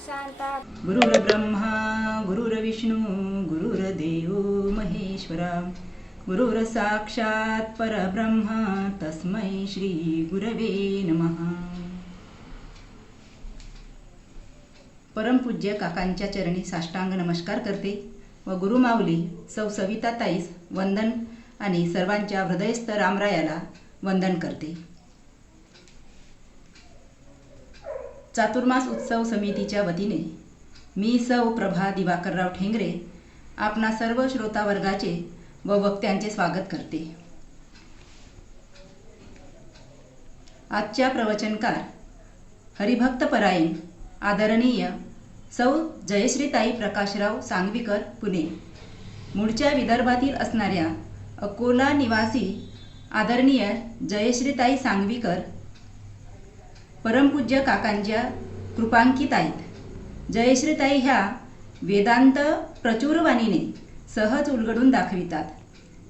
गुरुर्ब्रह्मा गुरुर्विष्णू गुरुर्देव महेश्वरा गुरुर्साक्षात् परब्रह्मा तस्मै श्री गुरवे नमः. परमपूज्य काकांच्या चरणी साष्टांग नमस्कार करते व गुरुमाऊली सौ सविताताईस वंदन आणि सर्वांच्या हृदयस्थ रामरायाला वंदन करते. चातुर्मास उत्सव समितीच्या वतीने मी सौ प्रभा दिवाकरराव ठेंगरे आपणा सर्व श्रोता वर्गाचे व वक्त्यांचे स्वागत करते. आजच्या प्रवचनकार हरिभक्त परायण आदरणीय सौ जयश्रीताई प्रकाशराव सांगवीकर पुणे, मूळच्या विदर्भातील असणाऱ्या अकोला निवासी आदरणीय जयश्रीताई सांगवीकर परमपूज्य काकांच्या कृपांकित आहेत. जयश्रीताई ह्या वेदांत प्रचुरवाणीने सहज उलगडून दाखवितात.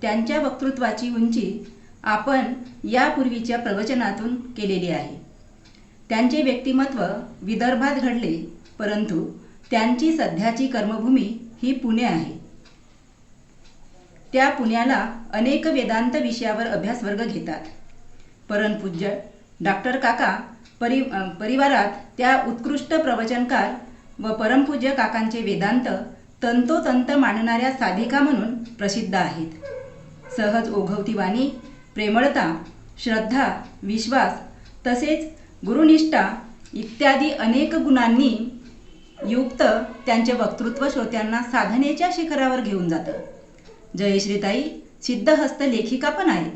त्यांच्या वक्तृत्वाची उंची आपण यापूर्वीच्या प्रवचनातून केलेली आहे. त्यांचे व्यक्तिमत्व विदर्भात घडले, परंतु त्यांची सध्याची कर्मभूमी ही पुणे आहे. त्या पुण्याला अनेक वेदांत विषयावर अभ्यासवर्ग घेतात. परमपूज्य डॉक्टर काका परिवारात त्या उत्कृष्ट प्रवचनकार व परमपूज्य काकांचे वेदांत तंतोतंत मांडणाऱ्या साधिका म्हणून प्रसिद्ध आहेत. सहज ओघवती वाणी, प्रेमळता, श्रद्धा, विश्वास तसेच गुरुनिष्ठा इत्यादी अनेक गुणांनी युक्त त्यांचे वक्तृत्व श्रोत्यांना साधनेच्या शिखरावर घेऊन जातं. जयश्रीताई सिद्धहस्त लेखिका पण आहेत.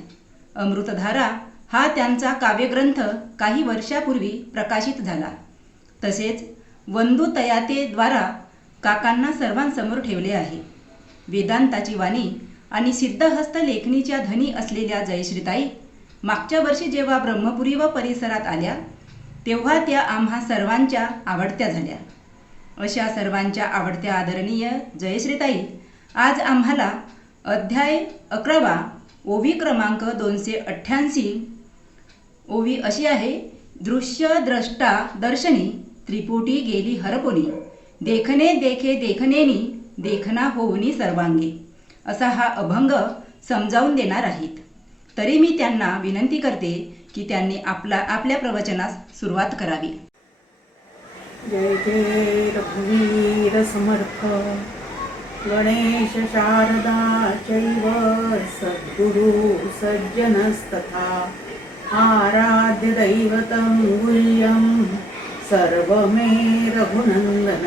अमृतधारा हा त्यांचा काव्यग्रंथ काही वर्षापूर्वी प्रकाशित झाला. तसेच वंदू तयातेद्वारा काकांना सर्वांसमोर ठेवले आहे. वेदांताची वाणी आणि सिद्धहस्त लेखणीच्या धनी असलेल्या जयश्रीताई मागच्या वर्षी जेव्हा ब्रह्मपुरी व परिसरात आल्या तेव्हा त्या आम्हा सर्वांच्या आवडत्या झाल्या. अशा सर्वांच्या आवडत्या आदरणीय जयश्रीताई आज आम्हाला अध्याय 11 ओवी क्रमांक 288 ओवी अशी आहे. दृश्य द्रष्टा दर्शनी त्रिपुटी गेली हरपोनी, देखणे देखे देखणेनी देखना होऊनी सर्वांगी, असा हा अभंग समजावून देणार आहेत. तरी मी त्यांना विनंती करते की त्यांनी आपल्या प्रवचनास सुरुवात करावी. जय जय रघुवीर समर्थ गणेश शारदा चैव सद्गुरु सज्जनस्तथा आराध्य दैवतं गुह्यं सर्वमे रघुनंदन.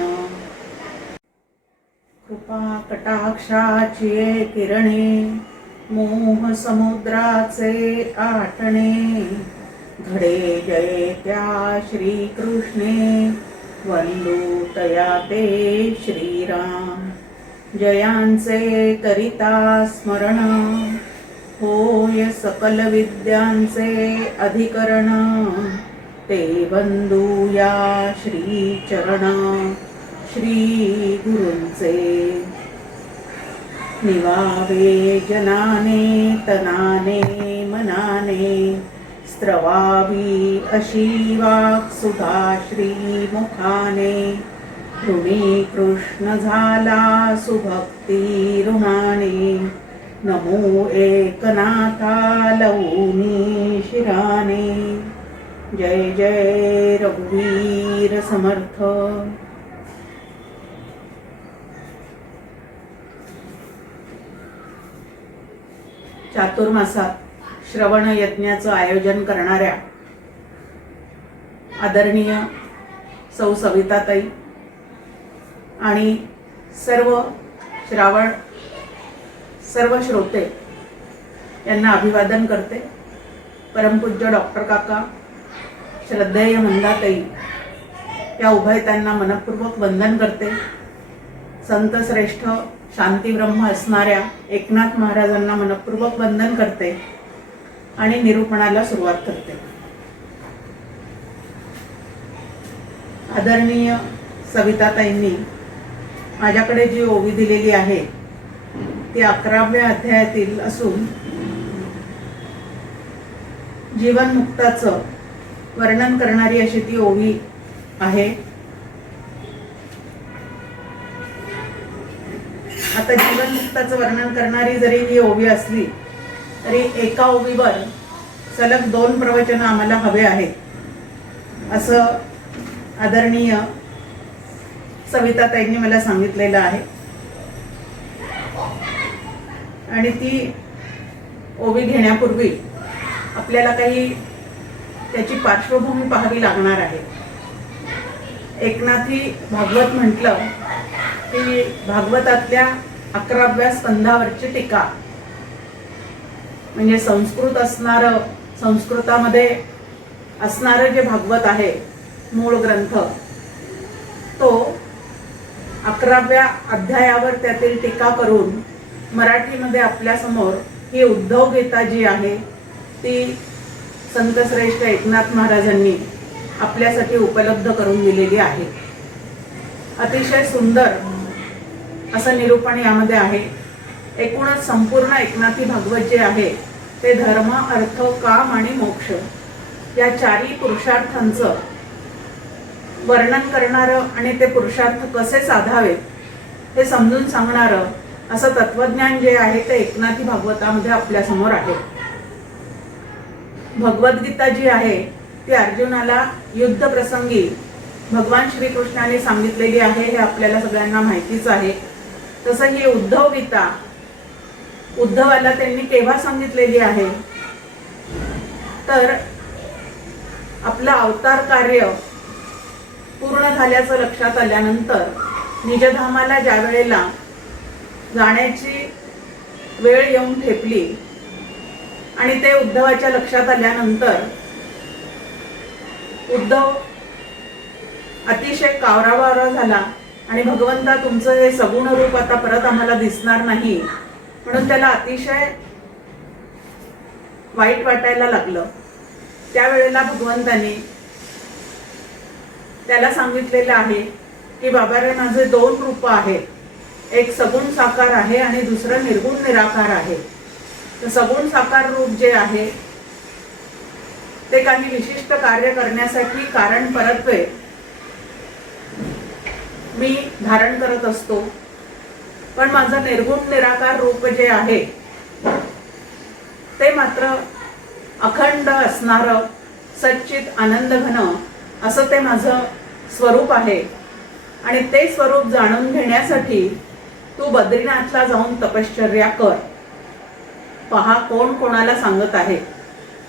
कृपा कटाक्षाची किरणे मोह समुद्राचे आटणे, घडे जय त्या श्रीकृष्णे वंदू तया ते श्रीराम. जयांचे करिता स्मरण होय सकल विद्यांचे अधिकरण, ते वंदू या श्री चरण श्री गुरूंचे. निवावे जनाने तनाने मनाने, स्त्रवावी अशी वाक् सुधा श्रीमुखाने. ऋणी कृष्ण झाला सुभक्ती ऋणाने, नमो एकनाथा लवनी शिराने. जय जय रघुवीर समर्थ. चातुर्मासात श्रवण यज्ञाचं आयोजन करणाऱ्या आदरणीय सौ सविताताई आणि सर्व श्रोते यांना अभिवादन करते. परमपूज्य डॉक्टर काका, श्रद्धेय मंदाताई या उभयतांना मनपूर्वक वंदन करते. संत श्रेष्ठ शांतीब्रह्म असणाऱ्या एकनाथ महाराजांना मनपूर्वक वंदन करते आणि निरूपणाला सुरुवात करते. आदरणीय सविताताईंनी माझ्याकडे जी ओवी दिलेली आहे ती 11व्या अध्यायातील असून जीवनमुक्ताचं वर्णन करणारी अशी ती ओवी आहे. आता जीवनमुक्ताचं वर्णन करणारी जरी ही ओवी असली तरी एका ओवीवर सलग 2 प्रवचनं आम्हाला हवे आहेत असं आदरणीय सविताताईंनी मला सांगितलेलं आहे. आणि ती ओवी घेण्यापूर्वी आपल्याला काही त्याची पार्श्वभूमी पाहावी लागणार आहे. एकनाथी भागवत म्हटलं की भागवतातल्या 11व्या स्कंधावरची टीका, म्हणजे संस्कृतामध्ये असणारं जे भागवत आहे मूळ ग्रंथ, तो 11व्या अध्यायावर त्यातील टीका करून मराठीमध्ये आपल्यासमोर ही उद्धव गीता जी आहे ती संतश्रेष्ठ एकनाथ महाराजांनी आपल्यासाठी उपलब्ध करून दिलेली आहे. अतिशय सुंदर असं निरूपण यामध्ये आहे. एकूणच संपूर्ण एकनाथी भागवत जे आहे ते धर्म, अर्थ, काम आणि मोक्ष या 4ही पुरुषार्थांचं वर्णन करणारं आणि ते पुरुषार्थ कसे साधावेत हे समजून सांगणारं असं तत्वज्ञान जे आहे ते एकनाथी भागवतामध्ये आपल्यासमोर आहे. भगवद्गीता जी आहे ती अर्जुनाला युद्ध प्रसंगी भगवान श्रीकृष्णाने सांगितलेली आहे हे आपल्याला सगळ्यांना माहितीच आहे. तसं ही उद्धव गीता उद्धवाला त्यांनी केव्हा सांगितलेली आहे, तर आपलं अवतार कार्य पूर्ण झाल्याचं लक्षात आल्यानंतर निजधामाला ज्या वेळेला जाण्याची वेळ येऊन ठेपली आणि ते उद्धवाच्या लक्षात आल्यानंतर उद्धव अतिशय कावराबावरा झाला आणि भगवंता तुमचं हे सगुण रूप आता परत आम्हाला दिसणार नाही म्हणून त्याला अतिशय वाईट वाटायला लागलं. त्यावेळेला भगवंतांनी त्याला सांगितलेलं आहे की बाबा रे, माझे 2 रूप आहेत, एक सगुण साकार आहे आणि दुसरं निर्गुण निराकार आहे. तर सगुण साकार रूप जे आहे ते काही विशिष्ट कार्य करण्यासाठी कारण परत्वे मी धारण करत असतो, पण माझं निर्गुण निराकार रूप जे आहे ते मात्र अखंड असणारं सच्चित आनंद घन असं ते माझं स्वरूप आहे. आणि ते स्वरूप जाणून घेण्यासाठी तू बद्रीनाथला जाऊन तपश्चर्या कर. पहा कोण कोणाला सांगत आहे.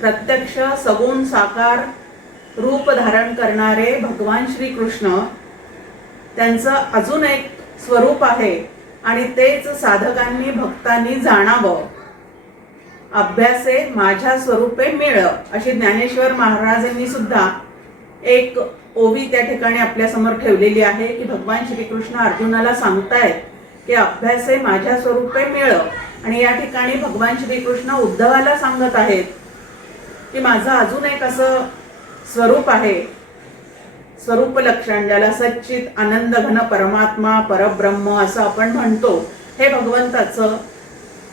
प्रत्यक्ष सगुण साकार रूप धारण करणारे भगवान श्रीकृष्ण, त्यांचं अजून एक स्वरूप आहे आणि तेच साधकांनी भक्तांनी जाणावं. अभ्यासे माझ्या स्वरूपे मिळ अशी ज्ञानेश्वर महाराजांनी सुद्धा एक ओवी त्या ठिकाणी आपल्या समोर ठेवलेली आहे की भगवान श्रीकृष्ण अर्जुनाला सांगतायत की अभ्यासे माझ्या स्वरूपे मिळ. आणि या ठिकाणी भगवान श्रीकृष्ण उद्धवाला सांगत आहेत की माझं अजून एक असं स्वरूप आहे, स्वरूप लक्षण, ज्याला सच्चित आनंद घन परमात्मा परब्रह्म असं आपण म्हणतो, हे भगवंताचं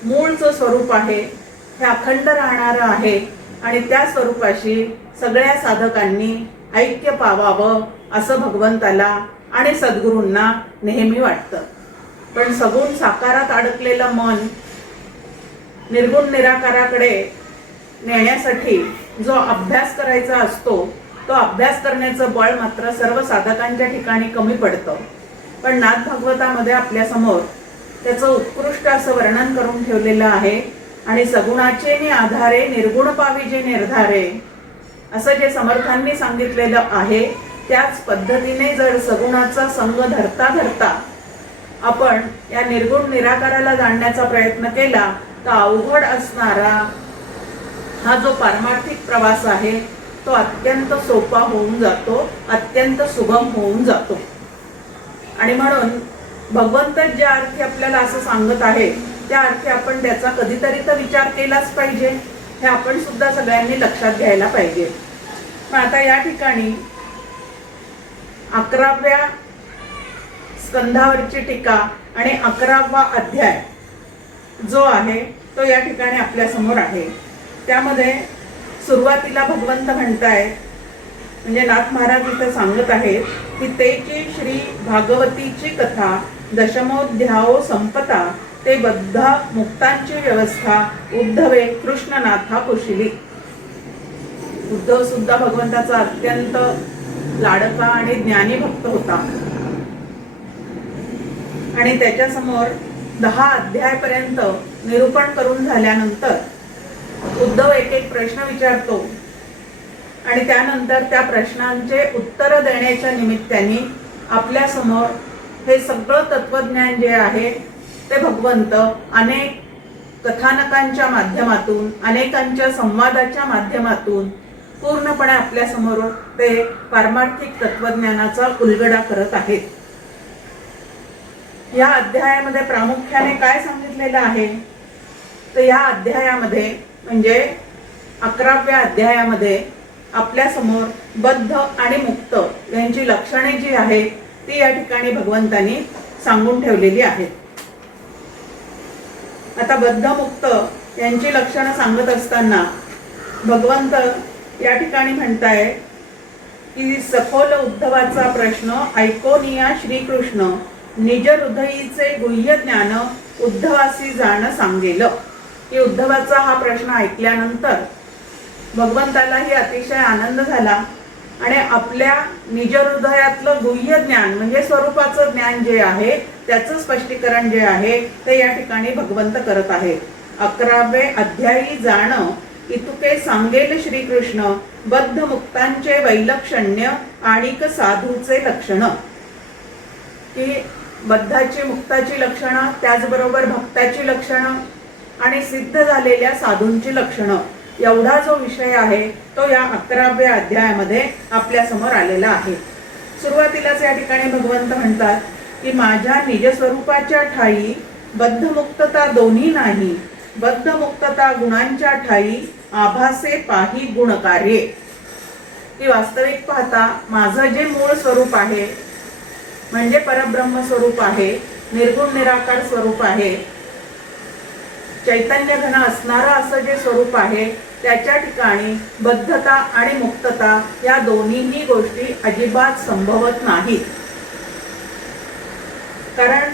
मूळचं स्वरूप आहे. हे अखंड राहणारं आहे आणि त्या स्वरूपाशी सगळ्या साधकांनी ऐक्य पावावं असं भगवंताला आणि सद्गुरूंना नेहमी वाटतं. पण सगुण साकारात अडकलेलं मन निर्गुण निराकाराकडे नेण्यासाठी जो अभ्यास करायचा असतो तो अभ्यास करण्याचं बळ मात्र सर्व साधकांच्या ठिकाणी कमी पडतं. पण नाथ भागवतामध्ये आपल्यासमोर त्याचं उत्कृष्ट असं वर्णन करून ठेवलेलं आहे. आणि सगुणाचे नि आधारे निर्गुण पावी जे निर्धारे असं जे समर्थांनी सांगितलेलं आहे, त्याच पद्धतीने जर सगुणाचा संग धरता धरता आपण या निर्गुण निराकाराला जाणण्याचा प्रयत्न केला तर अवघड असणारा हा जो पारमार्थिक प्रवास आहे तो अत्यंत सोपा होऊन जातो, अत्यंत सुगम होऊन जातो. आणि म्हणून भगवंत ज्या अर्थी आपल्याला असं सांगत आहे त्या अर्थी आपण त्याचा कधीतरी तर विचार केलाच पाहिजे. हे आपण सुद्धा सगळ्यांनी लक्षात घ्यायला पाहिजे. पण आता या ठिकाणी 11व्या स्कंधावरची टीका आणि 11वा अध्याय जो आहे तो या ठिकाणी आपल्या समोर आहे. त्यामध्ये सुरुवातीला भगवंत म्हणतायत, म्हणजे नाथ महाराज इथे सांगत आहेत की तेची श्री भागवतीची कथा दशमोध्यायो संपता ते बद्ध मुक्तांची व्यवस्था उद्धवे कृष्णनाथा कुशिली. उद्धव सुद्धा भगवंताचा अत्यंत लाडका आणि ज्ञानी भक्त होता आणि त्याच्यासमोर 10 अध्यायापर्यंत निरूपण करून झाल्यानंतर उद्धव एक एक प्रश्न विचारतो आणि त्यानंतर त्या प्रश्नांचे उत्तर देण्याच्या निमित्ताने आपल्या समोर हे सगळं तत्वज्ञान जे आहे ते भगवंत अनेक कथानकांच्या माध्यमातून, अनेकांच्या संवादाच्या माध्यमातून पूर्णपणे आपल्या समोर ते पारमार्थिक तत्वज्ञानाचा उलगडा करत आहेत. या अध्यायामध्ये प्रामुख्याने काय सांगितलेलं आहे तर या अध्यायामध्ये म्हणजे 11व्या अध्यायामध्ये आपल्या समोर बद्ध आणि मुक्त यांची लक्षणे जी आहेत ती या ठिकाणी भगवंतांनी सांगून ठेवलेली आहेत. आता बद्ध मुक्त यांची लक्षणं सांगत असताना भगवंत या ठिकाणी म्हणताय की सखोल उद्धवाचा प्रश्न ऐकोनिया श्रीकृष्ण निज हृदयीचे गुह्य ज्ञान उद्धवासी जाण सांगेल. की उद्धवाचा हा प्रश्न ऐकल्यानंतर भगवंतालाही अतिशय आनंद झाला आणि आपल्या निज हृदयातलं गुह्य ज्ञान म्हणजे स्वरूपाचं ज्ञान जे आहे त्याचं स्पष्टीकरण जे आहे ते या ठिकाणी भगवंत करत आहेत. 11वे अध्यायी जाण इतुके सांगेल श्रीकृष्ण बद्ध मुक्तांचे वैलक्षण्य आणिक साधूचे लक्षण. की बद्धाची मुक्ताची लक्षणं त्याचबरोबर भक्ताची लक्षणं आणि सिद्ध झालेल्या साधूंची लक्षणं एवढा जो विषय आहे तो या 11व्या अध्यायामध्ये आपल्या समोर आलेला आहे. सुरुवातीलाच या ठिकाणी भगवंत म्हणतात की माझ्या निज स्वरूपाच्या ठाई बद्धमुक्तता दोन्ही नाही, बद्धमुक्तता गुणांच्या ठाई आभासे पाही गुणकार्ये. की वास्तविक पाहता माझं जे मूळ स्वरूप आहे म्हणजे परब्रह्म स्वरूप आहे, निर्गुण निराकार स्वरूप आहे, चैतन्य घन असणारं असं जे स्वरूप आहे त्याच्या ठिकाणी बद्धता आणि मुक्तता या दोन्हीही गोष्टी अजिबात संभवत नाहीत. कारण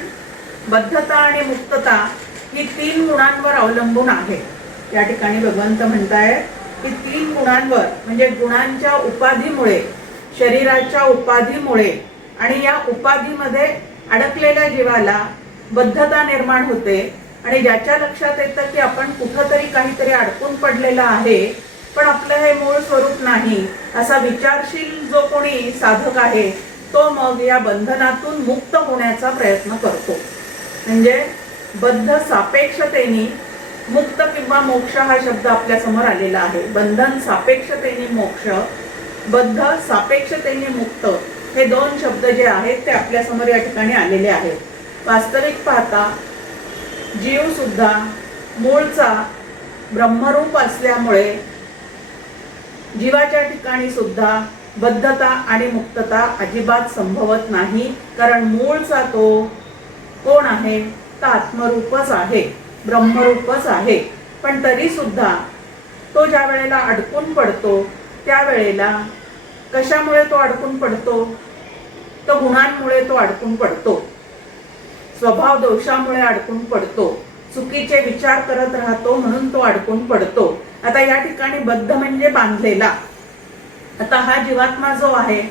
बद्धता आणि मुक्तता ही 3 गुणांवर अवलंबून आहे. या ठिकाणी भगवंत म्हणताय की 3 गुणांवर म्हणजे गुणांच्या उपाधीमुळे, शरीराच्या उपाधीमुळे आणि या उपाधीमध्ये अडकलेल्या जीवाला बद्धता निर्माण होते आणि ज्याच्या लक्षात येतं की आपण कुठंतरी काहीतरी अडकून पडलेला आहे पण आपलं हे मूळ स्वरूप नाही असा विचारशील जो कोणी साधक आहे तो मग या बंधनातून मुक्त होण्याचा प्रयत्न करतो. म्हणजे बद्ध सापेक्षतेने मुक्त किंवा मोक्ष हा शब्द आपल्या समोर आलेला आहे. बंधन सापेक्षतेने मोक्ष, बद्ध सापेक्षतेने मुक्त हे 2 शब्द जे आहेत ते आपल्या समोर या ठिकाणी आलेले आहेत. वास्तविक पाहता जीव सुद्धा मूळचा ब्रह्मरूप असल्यामुळे जीवाच्या ठिकाणी सुद्धा बद्धता आणि मुक्तता अजिबात संभवत नाही. कारण मूळचा तो कोण आहे तर आत्मरूपच आहे, ब्रह्मरूपच आहे. पण तरी सुद्धा तो ज्या वेळेला अडकून पडतो त्यावेळेला कशामुळे तो अडकून पडतो तर गुणांमुळे तो अडकून पडतो, स्वभाव दोषामुळे अडकून पडतो, चुकीचे विचार करत राहतो म्हणून तो अडकून पडतो. आता या ठिकाणी बद्ध म्हणजे बांधलेला. आता हा जीवात्मा जो आहे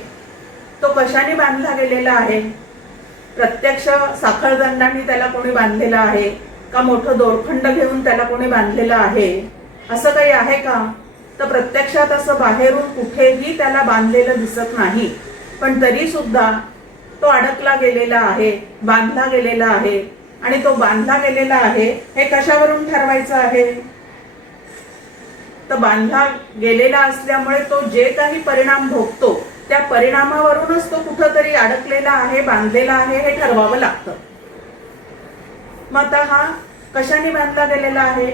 तो कशाने बांधला गेलेला आहे? प्रत्यक्ष साखळदंडाने त्याला कोणी बांधलेला आहे का मोठं दोरखंड घेऊन त्याला कोणी बांधलेलं आहे असं काही आहे का? तर प्रत्यक्षात असं बाहेरून कुठेही त्याला बांधलेलं दिसत नाही. पण तरी सुद्धा तो अडकला गेलेला आहे, बांधला गेलेला आहे. आणि तो बांधला गेलेला आहे हे कशावरून ठरवायचं आहे तर बांधला गेलेला असल्यामुळे तो जे काही परिणाम भोगतो त्या परिणामावरूनच तो कुठंतरी अडकलेला आहे, बांधलेला आहे हे ठरवावं लागतं. मग आता हा कशाने बांधला गेलेला आहे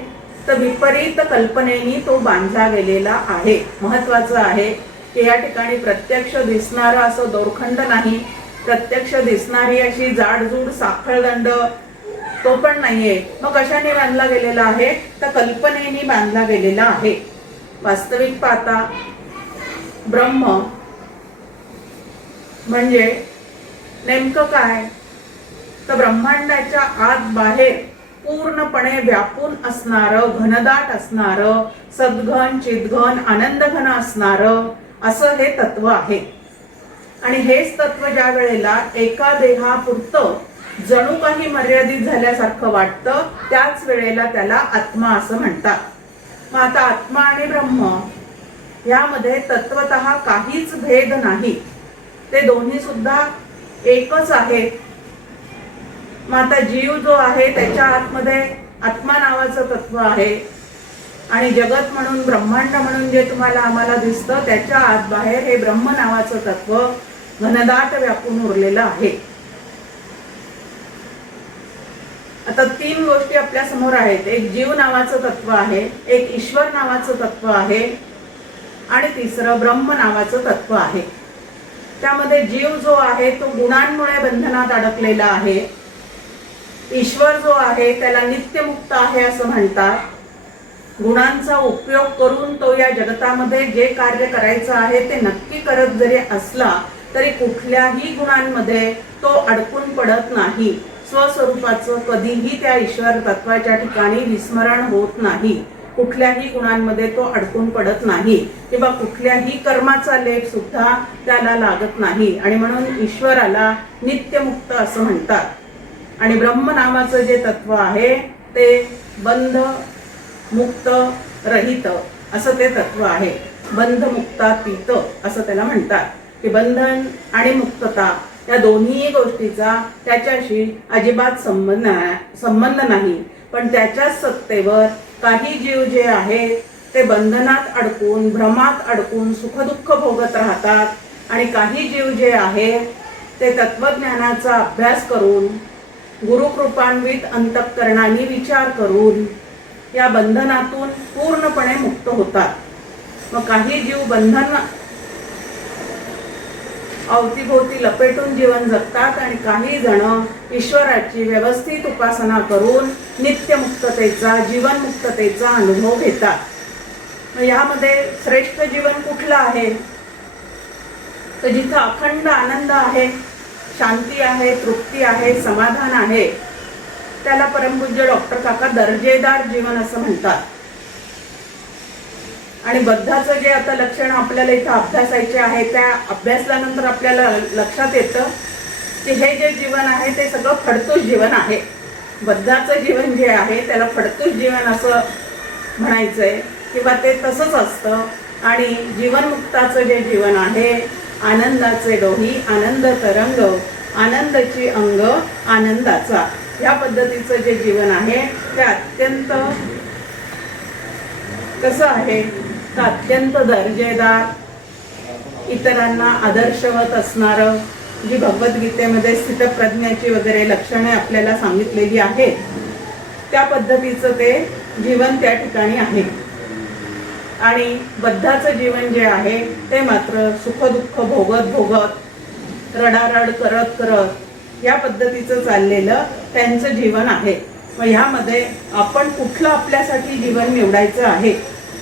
तर विपरीत कल्पनेनी तो बांधला गेलेला आहे. महत्वाचं आहे की या ठिकाणी प्रत्यक्ष दिसणारा असं दोरखंड नाही, प्रत्यक्ष दिसणारी अशी जाडजूड साखळदंड तो पण नाहीये. मग कशाने बांधला गेलेला आहे तर कल्पनेने बांधला गेलेला आहे. वास्तविक पाहता ब्रह्म म्हणजे नेमकं काय तर ब्रह्मांडाच्या आत बाहेर पूर्णपणे व्यापून असणारं, घनदाट असणारं, सद्घन चिद्घन आनंदघन असणारं असं हे तत्व आहे. आणि हेच तत्व ज्या वेळेला एका देहापुरतं जणू काही मर्यादित झाल्यासारखं वाटतं, त्याच वेळेला त्याला आत्मा असं म्हणतात. मग आता आत्मा आणि ब्रह्म यामध्ये तत्वतः काहीच भेद नाही, ते दोन्ही सुद्धा एकच आहे. मग आता जीव जो आहे त्याच्या आतमध्ये आत्मा नावाचं तत्व आहे आणि जगत म्हणून, ब्रह्मांड म्हणून जे तुम्हाला आम्हाला दिसतं त्याच्या आत बाहेर हे ब्रह्म नावाचं तत्व घनदाट व्यापून उरलेलं आहे. आता तीन गोष्टी आपल्या समोर आहेत. एक जीव नावाचं तत्व आहे, एक ईश्वर नावाचं तत्व आहे आणि तिसरं ब्रह्म नावाचं तत्व आहे. त्यामध्ये जीव जो आहे तो गुणांमुळे बंधनात अडकलेला आहे. ईश्वर जो आहे त्याला नित्यमुक्त आहे असं म्हणतात. गुणांचा उपयोग करून तो या जगतामध्ये जे कार्य करायचं आहे ते नक्की करत जरी असला तरी कुठल्याही गुणांमध्ये तो अडकून पडत नाही. स्वस्वरूपाचं कधीही त्या ईश्वर तत्वाच्या ठिकाणी विस्मरण होत नाही. कुठल्याही गुणांमध्ये तो अडकून पडत नाही किंवा कुठल्याही कर्माचा लेप सुद्धा त्याला लागत नाही आणि म्हणून ईश्वराला नित्यमुक्त असं म्हणतात. आणि ब्रह्म नावाचं जे तत्व आहे ते बंध मुक्त रहित असं ते तत्व आहे. बंध मुक्तातीत असं त्याला म्हणतात की बंधन आणि मुक्तता या दोन्ही गोष्टीचा त्याच्याशी अजिबात संबंध नाही. पण त्याच्याच सत्तेवर काही जीव जे आहे ते बंधनात अडकून, भ्रमात अडकून सुखदुःख भोगत राहतात आणि काही जीव जे आहे ते तत्वज्ञानाचा अभ्यास करून, गुरुकृपान्वित अंतःकरणाने विचार करून या बंधनातून पूर्णपणे मुक्त होतात. मग काही जीव बंधन अवतीभोवती लपेटून जीवन जगतात आणि काही जण ईश्वराची व्यवस्थित उपासना करून नित्यमुक्ततेचा, जीवनमुक्ततेचा अनुभव घेतात. मग यामध्ये श्रेष्ठ जीवन कुठलं आहे? तर जिथं अखंड आनंद आहे, शांती आहे, तृप्ती आहे, समाधान आहे, त्याला परमपूज्य डॉक्टर काका दर्जेदार जीवन असं म्हणतात. आणि बद्धाचं जे आता लक्षण आपल्याला इथं अभ्यासायचे आहे, त्या अभ्यासल्यानंतर आपल्याला लक्षात येतं की हे जे जीवन आहे ते सगळं फडतूस जीवन आहे. बद्धाचं जीवन जे आहे त्याला फडतूस जीवन असं म्हणायचंय किंवा ते तसंच असतं. आणि जीवनमुक्ताचं जे जीवन आहे, आनंदाचे डोही, आनंद तरंग, आनंदाची अंग, आनंदाचा, या पद्धतीचं जे जीवन आहे ते अत्यंत कसं आहे तर अत्यंत दर्जेदार, इतरांना आदर्शवत असणारं, जी भगवद्गीतेमध्ये स्थितप्रज्ञाची वगैरे लक्षणे आपल्याला सांगितलेली आहेत त्या पद्धतीचं ते जीवन त्या ठिकाणी आहे. आणि बद्धाचं जीवन जे आहे ते मात्र सुखदुःख भोगत भोगत, रडारड करत करत या पद्धतीचं चाललेलं त्यांचं जीवन आहे. मग ह्यामध्ये आपण कुठलं आपल्यासाठी जीवन निवडायचं आहे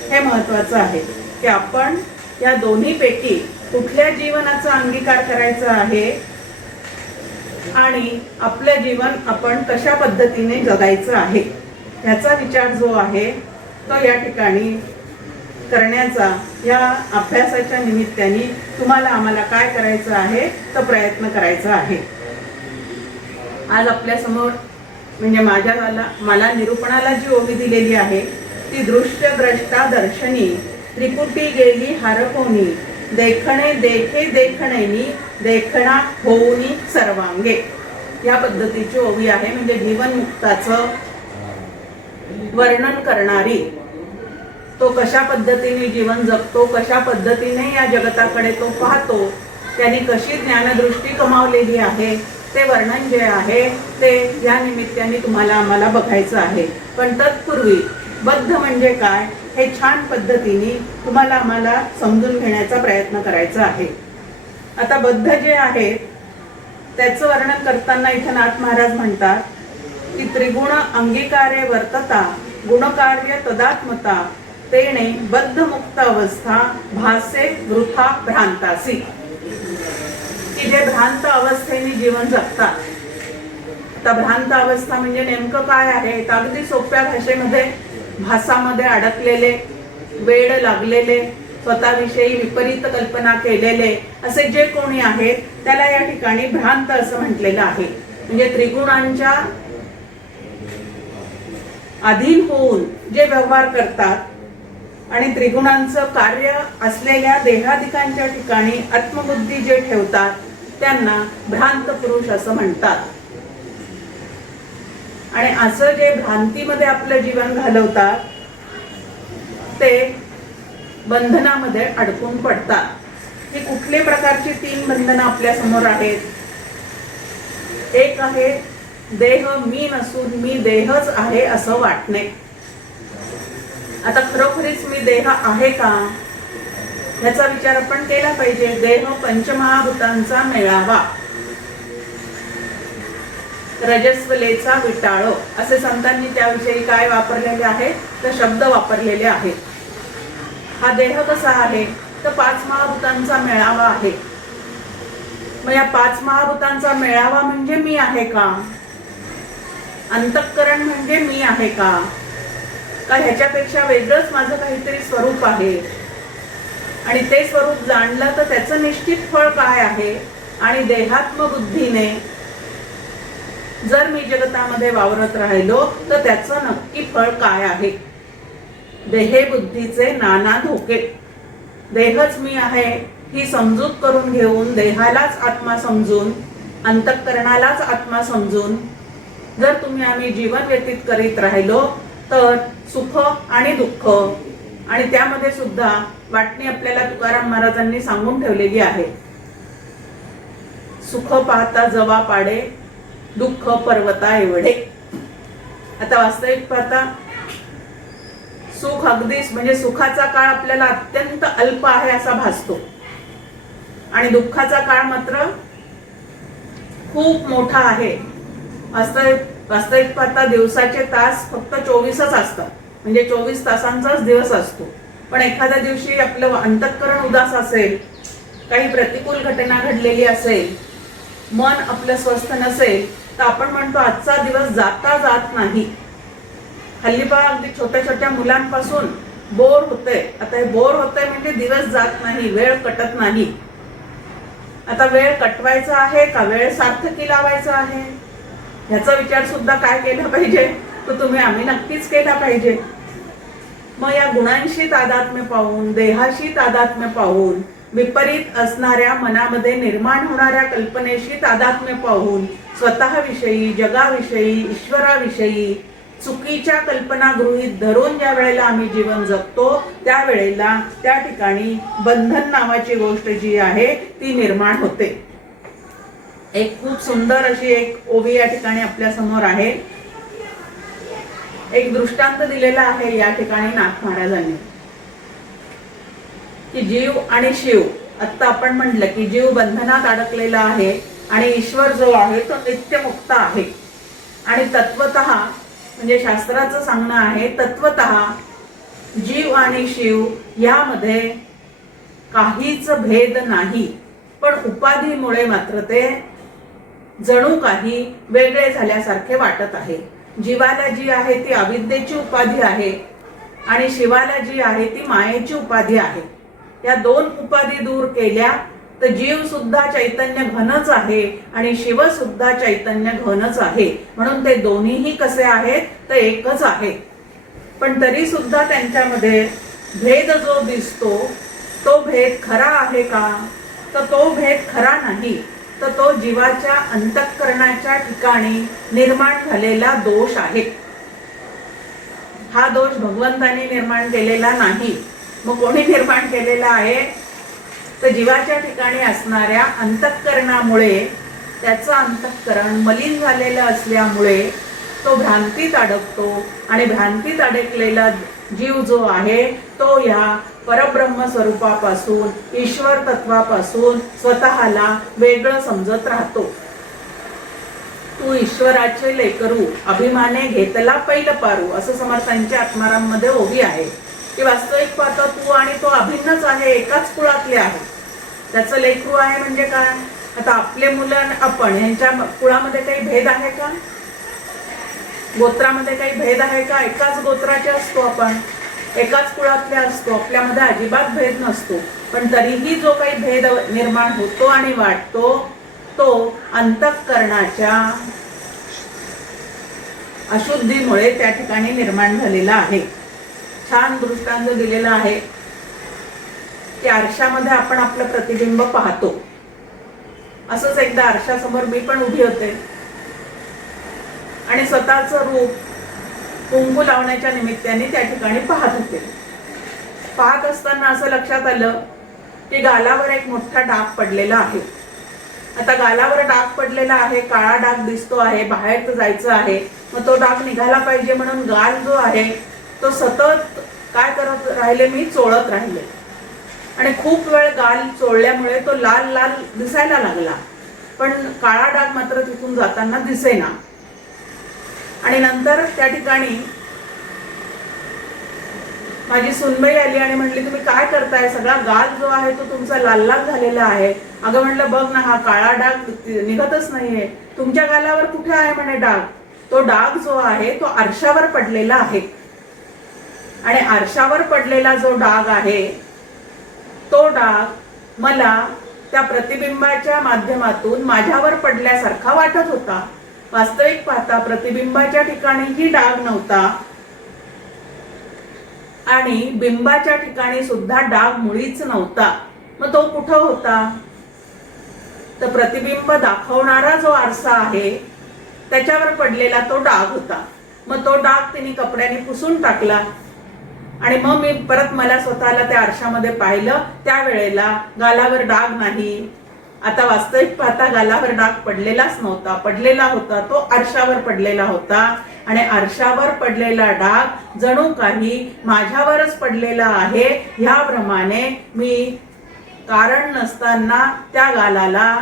हे महत्त्वाचं आहे की आपण या दोन्हीपैकी कुठल्या जीवनाचा अंगीकार करायचा आहे आणि आपलं जीवन आपण कशा पद्धतीने जगायचं आहे ह्याचा विचार जो आहे तो या ठिकाणी करण्याचा, या अभ्यासाच्या निमित्ताने तुम्हाला आम्हाला काय करायचं आहे तर प्रयत्न करायचा आहे. आज आपल्या समोर म्हणजे मला निरूपणाला जी ओवी दिलेली आहे ती दृश्य द्रष्टा दर्शनी त्रिपुटी गेली हरकोनी देखणे देखे देखणेनी देखणा होऊनी सर्वांगे, या पद्धतीची ओवी आहे. म्हणजे जीवनमुक्ताचं वर्णन करणारी, तो कशा पद्धतीने जीवन जगतो, कशा पद्धतीने या जगताकडे तो पाहतो, त्याने कशी ज्ञानदृष्टी कमावलेली आहे ते वर्णन जे आहे ते या निमित्ताने तुम्हाला आम्हाला बघायचं आहे. पण तत्पूर्वी बद्ध म्हणजे काय हे छान पद्धतीने तुम्हाला आम्हाला समजून घेण्याचा प्रयत्न करायचा आहे. आता बद्ध जे आहेत त्याचं वर्णन करताना इथं नाथ महाराज म्हणतात की त्रिगुण अंगीकारे वर्तता गुणकार्य तदात्मता तेणे बद्ध मुक्त अवस्था भासे वृथा भ्रांतासी, की जे भ्रांत अवस्थेने जीवन जगतात आता भ्रांत अवस्था म्हणजे नेमकं काय आहे, तर अगदी सोप्या भाषेमध्ये भासामध्ये अडकलेले, वेड लागलेले, स्वतःविषयी विपरीत कल्पना केलेले असे जे कोणी आहेत त्याला या ठिकाणी भ्रांत असं म्हटलेलं आहे. म्हणजे त्रिगुणांच्या अधीन होऊन जे व्यवहार करतात आणि त्रिगुणांचं कार्य असलेल्या देहादिकांच्या ठिकाणी आत्मबुद्धी जे ठेवतात त्यांना भ्रांत पुरुष असं म्हणतात. आणि असं जे भ्रांतीमध्ये आपलं जीवन घालवतात ते बंधनामध्ये अडकून पडतात. ही कुठल्या प्रकारची 3 बंधनं आपल्या समोर आहेत. एक आहे देह मी नसून मी देहच आहे असं वाटणे. आता खरोखरीच मी देह आहे का ह्याचा विचार आपण केला पाहिजे. देह पंचमहाभूतांचा मेळावा, रजस्वलेचा विटाळ असे संतांनी त्याविषयी काय वापरलेले आहे तर शब्द वापरलेले आहेत. हा देह कसा आहे तर 5 महाभूतांचा मेळावा आहे. मग या 5 महाभूतांचा मेळावा म्हणजे मी आहे का? अंतःकरण म्हणजे मी आहे का ह्याच्यापेक्षा वेगळंच माझं काहीतरी स्वरूप आहे. आणि ते स्वरूप जाणलं तर त्याचं निश्चित फळ काय आहे. आणि देहात्म बुद्धीने जर मी जगतामध्ये वावरत राहिलो तर त्याचं नक्की फळ काय आहे. देहे बुद्धीचे नाना धोके. देहच मी आहे ही समजूत करून घेऊन, देहालाच आत्मा समजून, अंतःकरणालाच आत्मा समजून जर आम्ही जीवन व्यतीत करीत राहिलो तर सुख आणि दुःख आणि त्यामध्ये सुद्धा वाटणी आपल्याला तुकाराम महाराजांनी सांगून ठेवलेली आहे. सुख पाहता जवा पाडे, दुःख पर्वता एवढे. आता वास्तविक पाहता सुख अगदीच म्हणजे सुखाचा काळ आपल्याला अत्यंत अल्प आहे असा भासतो आणि दुःखाचा काळ मात्र खूप मोठा आहे. वास्तविक पाहता दिवसाचे तास फक्त 24च असतात, म्हणजे 24 तासांचाच दिवस असतो. पण एखाद्या दिवशी आपलं अंतःकरण उदास असेल, काही प्रतिकूल घटना घडलेली असेल, मन आपलं स्वस्थ नसेल तर आपण म्हणतो आजचा दिवस जाता जात नाही. हल्ली पहा अगदी छोट्या छोट्या मुलांपासून बोर होतंय. आता हे बोर होतंय म्हणजे दिवस जात नाही, वेळ कटत नाही. आता वेळ कटवायचा आहे का वेळ सार्थकी लावायचा आहे ह्याचा विचार सुद्धा काय केला पाहिजे तर आम्ही नक्कीच केला पाहिजे. मग या गुणांशी तादात्म्य पाहून, देहाशी तादात्म्य पाहून, विपरीत असणाऱ्या मनामध्ये निर्माण होणाऱ्या कल्पनेशी तादात्म्य पाहून, स्वतःविषयी, जगाविषयी, ईश्वराविषयी चुकीच्या कल्पना गृहीत धरून ज्या वेळेला आम्ही जीवन जगतो त्यावेळेला त्या ठिकाणी बंधन नावाची गोष्ट जी आहे ती निर्माण होते. एक खूप सुंदर अशी एक ओवी या ठिकाणी आपल्या समोर आहे. एक दृष्टांत दिलेला आहे या ठिकाणी नाथ महाराजांनी की जीव आणि शिव. आता आपण म्हटलं की जीव बंधनात अडकलेला आहे आणि ईश्वर जो आहे तो नित्यमुक्त आहे. आणि तत्वतः म्हणजे शास्त्राचं सांगणं आहे तत्वतः जीव आणि शिव यामध्ये काहीच भेद नाही. पण उपाधीमुळे मात्र ते जणू काही वेगळे झाल्यासारखे वाटत आहे. जीवाला जी आहे ती अविद्येची उपाधी आहे आणि शिवाला जी आहे ती मायेची उपाधी आहे. या 2 उपाधी दूर केल्या तर जीव सुद्धा चैतन्य घनच आहे आणि शिव सुद्धा चैतन्य घनच आहे. म्हणून ते दोन्हीही कसे आहेत तर एकच आहेत. पण तरी सुद्धा त्यांच्यामध्ये भेद जो दिसतो तो भेद खरा आहे का तर तो भेद खरा नाही. तर तो जीवाच्या अंतःकरणाच्या ठिकाणी निर्माण झालेला दोष आहे. हा दोष भगवंताने निर्माण केलेला नाही. मग कोणी निर्माण केलेला आहे तर जीवाच्या ठिकाणी असणाऱ्या अंतःकरणामुळे, त्याचं अंतःकरण मलिन झालेलं असल्यामुळे तो भ्रांतीत अडकतो आणि भ्रांतीत अडकलेला जीव जो आहे तो या परब्रह्म स्वरूपापासून, ईश्वर तत्वापासून स्वतःला वेगळं समजत राहतो. तू ईश्वराचे लेकरू, अभिमाने घेतला पैल पारू असं समर्थांच्या आत्माराममध्ये ओवी आहे की वास्तविक पाहता तू आणि तो अभिन्नच आहे, एकाच कुळातले आहे. त्याचं लेकरू आहे म्हणजे काय? आता आपले मुलं आपण यांच्या कुळामध्ये काही भेद आहे का? गोत्रामध्ये काही भेद आहे का? एकाच गोत्राचे असतो आपण, एकाच कुळातले असतो, आपल्यामध्ये अजिबात भेद नसतो. पण तरीही जो काही भेद निर्माण होतो आणि वाटतो तो अंतःकरणाच्या अशुद्धीमुळे त्या ठिकाणी निर्माण झालेला आहे. छान दृष्टांत दिलेला आहे की आरशामध्ये आपण आपलं प्रतिबिंब पाहतो. असंच एकदा आरशासमोर मी पण उभी होते आणि स्वतःचं रूप कुंकू लावण्याच्या निमित्ताने त्या ठिकाणी पाहत होते. पाहत असताना असं लक्षात आलं की गालावर एक मोठा डाग पडलेला आहे. आता गालावर डाग पडलेला आहे, काळा डाग दिसतो आहे, बाहेर तर जायचं आहे, मग तो डाग निघाला पाहिजे म्हणून गाल जो आहे तो सतत काय करत राहिले, मी चोळत राहिले आणि खूप वेळ गाल चोळल्यामुळे तो लाल लाल दिसायला लागला, पण काळा डाग मात्र तिथून जाताना दिसेना. आणि नंतर त्या ठिकाणी माझी सुनबाई आली आणि म्हटली, तुम्ही काय करताय? सगळा गाल जो आहे तो तुमचा लाल लाल झालेला आहे. अगं म्हटलं, बघ ना, हा काळा डाग निघतच नाहीये. तुमच्या गालावर कुठे आहे म्हणे डाग? तो डाग जो आहे तो आरशावर पडलेला आहे आणि आरशावर पडलेला जो डाग आहे तो डाग मला त्या प्रतिबिंबाच्या माध्यमातून माझ्यावर पडल्यासारखा वाटत होता. वास्तविक पाहता प्रतिबिंबाच्या ठिकाणीही डाग नव्हता आणि बिंबाच्या ठिकाणी सुद्धा डाग मुळीच नव्हता. मग तो कुठं होता? तर प्रतिबिंब दाखवणारा जो आरसा आहे त्याच्यावर पडलेला तो डाग होता. मग तो डाग तिने कपड्याने पुसून टाकला आणि मग मी परत मला स्वतःला त्या आरशामध्ये पाहिलं. त्यावेळेला गालावर डाग नाही. आता वास्तविक पाहता गालावर डाग पडलेलाच नव्हता, पडलेला होता तो आरशावर पडलेला होता आणि आरशावर पडलेला डाग जणू काही माझ्यावरच पडलेला आहे. ह्याप्रमाणे मी कारण नसताना त्या गालाला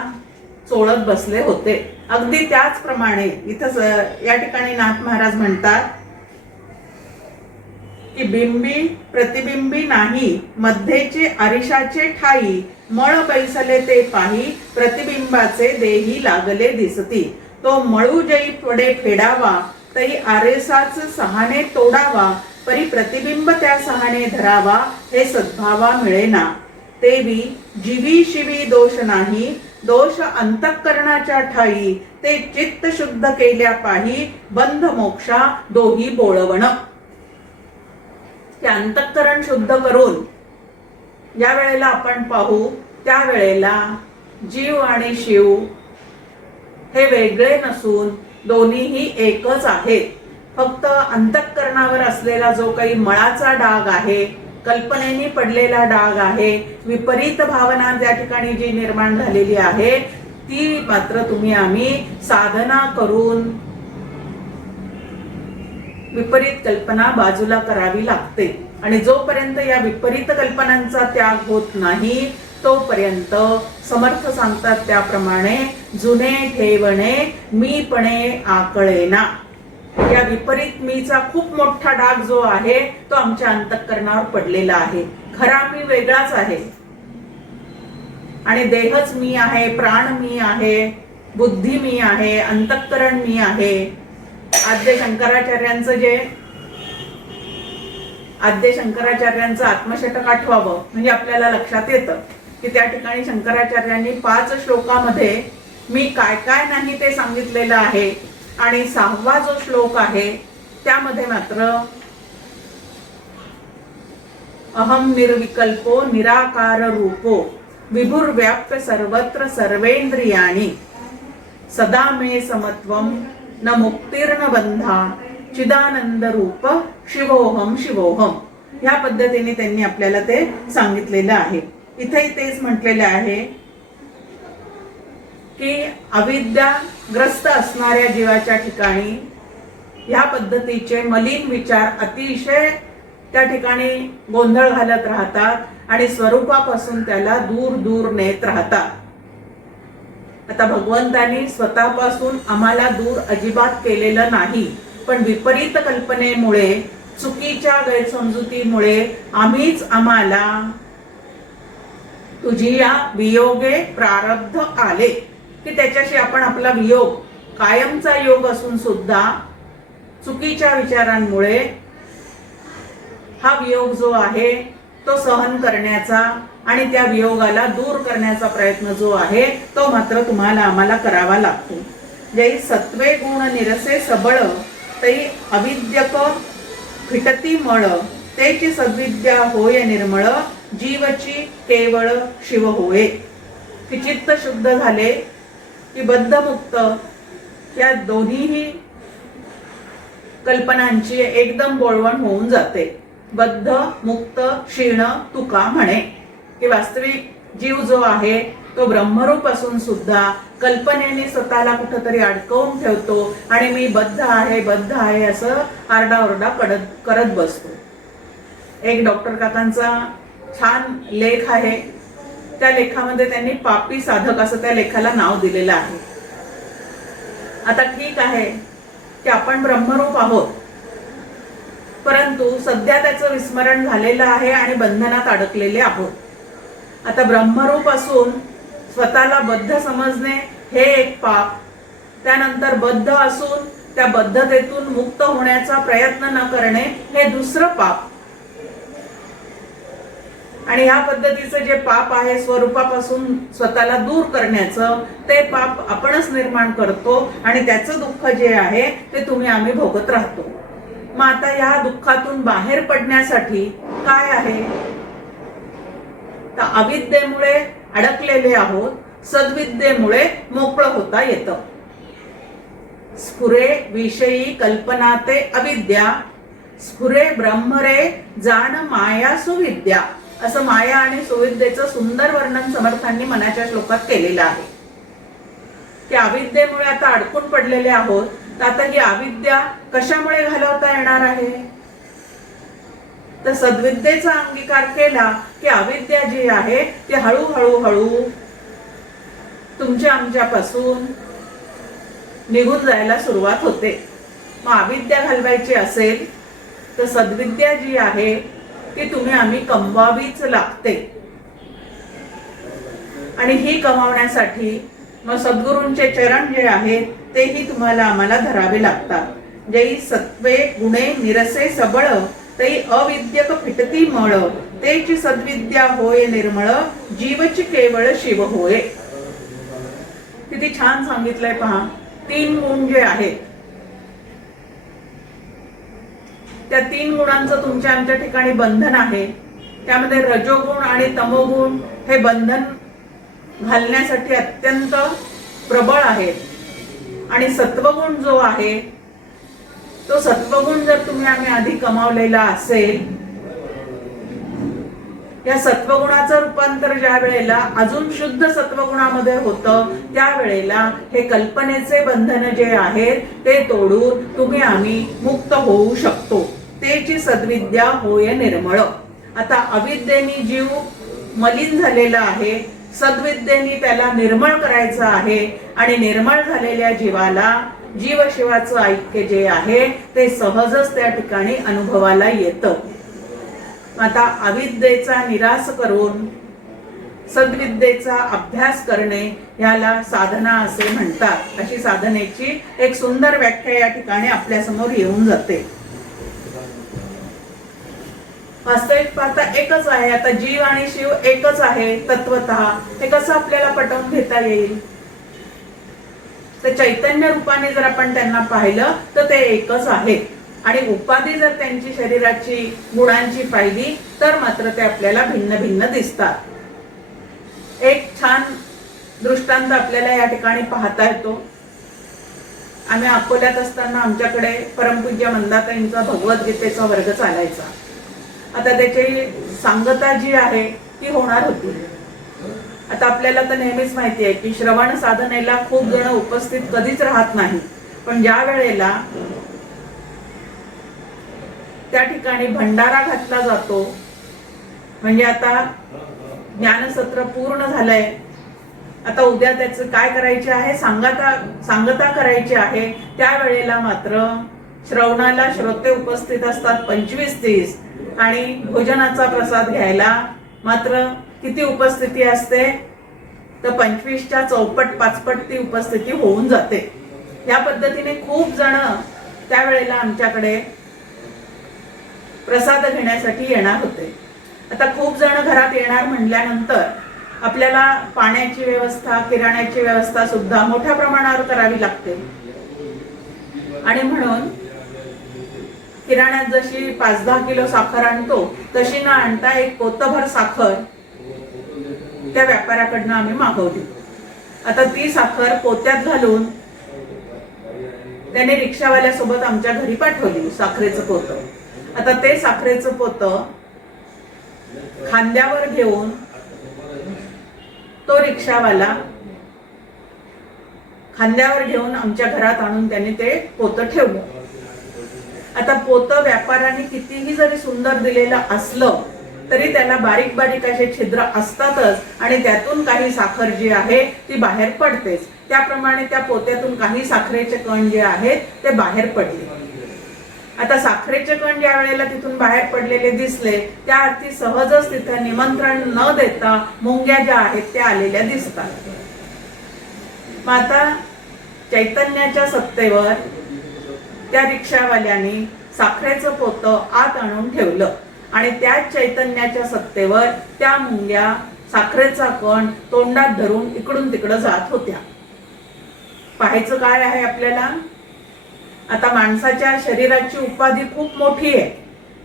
चोळत बसले होते. अगदी त्याचप्रमाणे इथं या ठिकाणी नाथ महाराज म्हणतात की बिंबी प्रतिबिंबी नाही, मध्येचे आरिशाचे ठाई, मळ बैसले ते पाही, प्रतिबिंबाचे देही लागले दिसती. तो मळू जई पुढे फेडावा, तई आरेसाच सहाने तोडावा, परी प्रतिबिंब त्या सहाने धरावा, हे सद्भावा मिळेना. तेवी जीवी शिवी दोष नाही, दोष अंतःकरणाच्या ठाई, ते चित्त शुद्ध केल्या पाही, बंध मोक्षा दोही बोळवण. ते अंतःकरण शुद्ध करून ज्या वेळेला आपण पाहू त्यावेळेला जीव आणि शिव हे वेगळे नसून दोन्हीही एकच आहेत. फक्त अंतःकरणावर असलेला जो काही मळाचा डाग आहे, कल्पनेने पडलेला डाग आहे, विपरीत भावना ज्या ठिकाणी जी निर्माण झालेली आहे ती मात्र आम्ही साधना करून विपरीत कल्पना बाजूला करावी लागते. आणि जोपर्यंत या विपरीत कल्पनांचा त्याग होत नाही तोपर्यंत समर्थ सांगतात त्याप्रमाणे जुने ठेवणे मीपणे आकळेना. या विपरीत मीचा खूप मोठा डाग जो आहे तो आमच्या अंतःकरणावर पडलेला आहे. खरा मी वेगळाच आहे आणि देहच मी आहे, प्राण मी आहे, बुद्धी मी आहे, अंतःकरण मी आहे. आद्य शंकराचार्यांचं आत्मषटक आठवावं म्हणजे आपल्याला लक्षात येतं की त्या ठिकाणी शंकराचार्यांनी 5 श्लोकामध्ये मी काय काय नाही ते सांगितलेलं आहे आणि 6वा जो श्लोक आहे त्यामध्ये मात्र अहम निर्विकल्पो निराकार रूपो विभुर्व्याप्य सर्वत्र सर्वेंद्रियाणि सदा मे समत्वम न मुक्तिर्न बंधा चिदानंद रूप शिवोहम शिवोहम. ह्या पद्धतीने त्यांनी आपल्याला ते सांगितलेलं आहे. इथेही तेच म्हटलेलं आहे की अविद्याग्रस्त असणाऱ्या जीवाच्या ठिकाणी ह्या पद्धतीचे मलिन विचार अतिशय त्या ठिकाणी गोंधळ घालत राहतात आणि स्वरूपापासून त्याला दूर दूर नेत राहतात. आता भगवंतांनी स्वतःपासून आम्हाला दूर अजिबात केलेलं नाही, पण विपरीत कल्पनेमुळे चुकीच्या गैरसमजुतीमुळे आम्हीच आम्हाला तुझी या वियोगे प्रारब्ध आले की त्याच्याशी आपण आपला वियोग कायमचा योग असून सुद्धा चुकीच्या विचारांमुळे हा वियोग जो आहे तो सहन करण्याचा आणि त्या वियोगाला दूर करण्याचा प्रयत्न जो आहे तो मात्र तुम्हाला आम्हाला करावा लागतो. जै सत्वे गुण निरसे सबळ तै अविद्यक फिटती मळ तेची सद्विद्या होय निर्मळ जीवची केवळ शिव होय. की चित्त शुद्ध झाले की बद्धमुक्त या दोन्हीही कल्पनांची एकदम बोळवण होऊन जाते. बद्ध मुक्त क्षीण तुका म्हणे की वास्तविक जीव जो आहे तो ब्रह्मरूप असून सुद्धा कल्पनेने स्वतःला कुठंतरी अडकवून ठेवतो आणि मी बद्ध आहे असं आरडाओरडा करत बसतो. एक डॉक्टर काकांचा छान लेख आहे. त्या लेखामध्ये त्यांनी पापी साधक असं त्या लेखाला नाव दिलेलं आहे. आता ठीक आहे की आपण ब्रह्मरूप आहोत, परंतु सध्या त्याचं विस्मरण झालेलं आहे आणि बंधनात अडकलेले आहोत. आता ब्रह्मरूप असून स्वतःला बद्ध समजणे हे एक पाप, त्यानंतर बद्ध असून त्या बद्धतेतून मुक्त होण्याचा प्रयत्न न करणे हे दुसरं पाप. आणि या पद्धतीचं जे पाप आहे स्वरूपापासून स्वतःला दूर करण्याचं ते पाप आपणच निर्माण करतो आणि त्याचं दुःख जे आहे ते तुम्ही आम्ही भोगत राहतो. मग आता या दुःखातून बाहेर पडण्यासाठी काय आहे तर अविद्येमुळे अडकलेले आहोत, सद्विद्येमुळे मोकळं होता येतं. स्फुरे विषयी कल्पना ते अविद्या स्फुरे ब्रह्मरे जाण माया सुविद्या असं माया आणि सुविद्येचं सुंदर वर्णन समर्थांनी मनाच्या श्लोकात केलेलं आहे. की अविद्येमुळे आता अडकून पडलेले आहोत, तर आता ही अविद्या कशामुळे घालवता येणार आहे तर सद्विद्येचा अंगीकार केला की अविद्या जी आहे ती हळूहळू तुमच्या आमच्यापासून निघून जायला सुरुवात होते. मग अविद्या घालवायची असेल तर सद्विद्या जी आहे ती तुम्ही आम्ही कमवावीच लागते. आणि ही कमावण्यासाठी मग सद्गुरूंचे चरण जे आहेत तेही तुम्हाला आम्हाला धरावे लागतात. जै सत्वे गुणे निरसे सबळ तै अविद्यक फिटती मळ तेची सद्विद्या होय निर्मळ जीवची केवळ शिव होय. किती छान सांगितलंय पहा. 3 गुण जे आहेत त्या 3 गुणांचं तुमच्या आमच्या ठिकाणी बंधन आहे. त्यामध्ये रजोगुण आणि तमोगुण हे बंधन घालण्यासाठी अत्यंत प्रबळ आहेत. आणि सत्वगुण जो आहे तो सत्वगुण जर तुम्ही आम्ही आधी कमावलेला असेल, या सत्वगुणाचं रूपांतर ज्या वेळेला अजून शुद्ध सत्वगुणामध्ये होतं त्यावेळेला हे कल्पनेचे बंधन जे आहेत ते तोडून तुम्ही आम्ही मुक्त होऊ शकतो. तेची सद्विद्या होय निर्मळ. आता अविद्येने जीव मलिन झालेला आहे, सद्विद्येने त्याला निर्मळ करायचं आहे आणि निर्मळ झालेल्या जीवाला जीवशिवाचं ऐक्य जे आहे ते सहजच त्या ठिकाणी अनुभवाला येतं. आता अविद्येचा निराश करून सद्विद्येचा अभ्यास करणे याला साधना असे म्हणतात. अशी साधनेची एक सुंदर व्याख्या या ठिकाणी आपल्या समोर येऊन जाते. वास्तविक पाहता एकच आहे. आता जीव आणि शिव एकच आहे तत्वतः. हे कसं आपल्याला पटवून घेता येईल तर चैतन्य रूपाने जर आपण त्यांना पाहिलं तर ते एकच आहे. आणि उपाधी जर त्यांची शरीराची गुणांची पाहिली तर मात्र ते आपल्याला भिन्न भिन्न दिसतात. एक छान दृष्टांत आपल्याला या ठिकाणी पाहता येतो. आम्ही अकोल्यात असताना आमच्याकडे परमपूज्य मंदाताईंचा भगवद्गीतेचा वर्ग चालायचा. आता त्याची सांगता जी आहे ती होणार होती. आता आपल्याला तर नेहमीच माहिती आहे की श्रवण साधनेला खूप जण उपस्थित कधीच राहत नाही, पण ज्या वेळेला त्या ठिकाणी भंडारा घातला जातो म्हणजे आता ज्ञानसत्र पूर्ण झालंय, आता उद्या त्याचं काय करायचे आहे सांगता करायची आहे, त्यावेळेला मात्र श्रवणाला श्रोते उपस्थित असतात 25-30 आणि भोजनाचा प्रसाद घ्यायला मात्र किती उपस्थिती असते तर 25च्या चौपट 5पट ती उपस्थिती होऊन जाते. या पद्धतीने खूप जण त्यावेळेला आमच्याकडे प्रसाद घेण्यासाठी येणार होते. आता खूप जण घरात येणार म्हटल्यानंतर आपल्याला पाण्याची व्यवस्था, किराण्याची व्यवस्था सुद्धा मोठ्या प्रमाणावर करावी लागते. आणि म्हणून किराण्यात जशी 5-10 किलो साखर आणतो तशी न आणता एक पोतभर साखर त्या व्यापाऱ्याकडनं आम्ही मागवली. आता ती साखर पोत्यात घालून त्याने रिक्षावाल्यासोबत आमच्या घरी पाठवली साखरेचं पोतं. आता ते साखरेचं पोतं खांद्यावर घेऊन तो रिक्षावाला खांद्यावर घेऊन आमच्या घरात आणून त्याने ते पोतं ठेवलं. आता पोतं व्यापाऱ्याने कितीही जरी सुंदर दिलेलं असलं तरी त्याला बारीक बारीक असे छिद्र असतातच आणि त्यातून काही साखर जी आहे ती बाहेर पडतेच. त्याप्रमाणे त्या पोत्यातून काही साखरेचे कण जे आहेत ते बाहेर पडले. आता साखरेचे कण ज्या वेळेला तिथून बाहेर पडलेले दिसले त्या अर्थी सहजच तिथं निमंत्रण न देता मुंग्या ज्या आहेत त्या आलेल्या दिसतात. मग आता चैतन्याच्या सत्तेवर त्या रिक्षावाल्याने साखरेचं पोतं आत आणून ठेवलं आणि त्याच चैतन्याच्या सत्तेवर त्या मुंग्या साखरेचा कण तोंडात धरून इकडून तिकडं जात होत्या. पाहायचं काय आहे आपल्याला? आता माणसाच्या शरीराची उपाधी खूप मोठी आहे.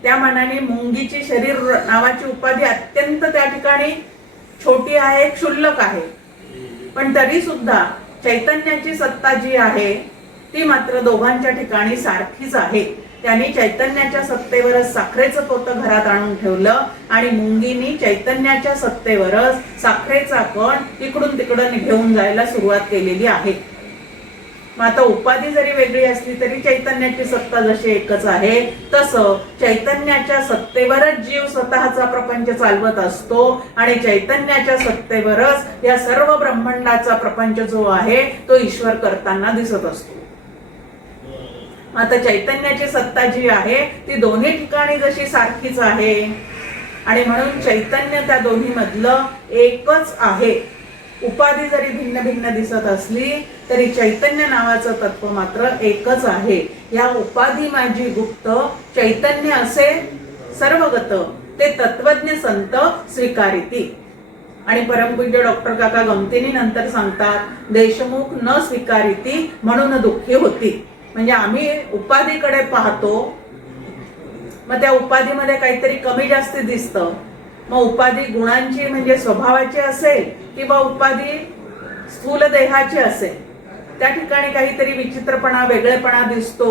त्या मानाने मुंगीची शरीर नावाची उपाधी अत्यंत त्या ठिकाणी छोटी आहे, क्षुल्लक आहे. पण तरी सुद्धा चैतन्याची सत्ता जी आहे ती मात्र दोघांच्या ठिकाणी सारखीच आहे. त्यांनी चैतन्याच्या सत्तेवरच साखरेचं पोतं घरात आणून ठेवलं आणि मुंगीनी चैतन्याच्या सत्तेवरच साखरेचा कण इकडून तिकडं घेऊन जायला सुरुवात केलेली आहे. मग आता उपाधी जरी वेगळी असली तरी चैतन्याची सत्ता जशी एकच आहे तसं चैतन्याच्या सत्तेवरच जीव स्वतःचा प्रपंच चालवत असतो आणि चैतन्याच्या सत्तेवरच या सर्व ब्रह्मांडाचा प्रपंच जो आहे तो ईश्वर करताना दिसत असतो. आता चैतन्याची सत्ता जी आहे ती दोन्ही ठिकाणी जशी सारखीच आहे आणि म्हणून चैतन्य त्या दोन्ही मधलं एकच आहे. उपाधी जरी भिन्न भिन्न दिसत असली तरी चैतन्य नावाचं तत्व मात्र एकच आहे. या उपाधी माझी गुप्त चैतन्य असे सर्वगत ते तत्वज्ञ संत स्वीकारिती. आणि परमपूज्य डॉक्टर काका गमतीने नंतर सांगतात देशमुख न स्वीकारिती म्हणून दुःखी होती. म्हणजे आम्ही उपाधीकडे पाहतो, मग त्या उपाधीमध्ये काहीतरी कमी जास्ती दिसतं. मग उपाधी गुणांची म्हणजे स्वभावाची असेल किंवा उपाधी स्थूल देहाची असेल, त्या ठिकाणी काहीतरी विचित्रपणा, वेगळेपणा दिसतो.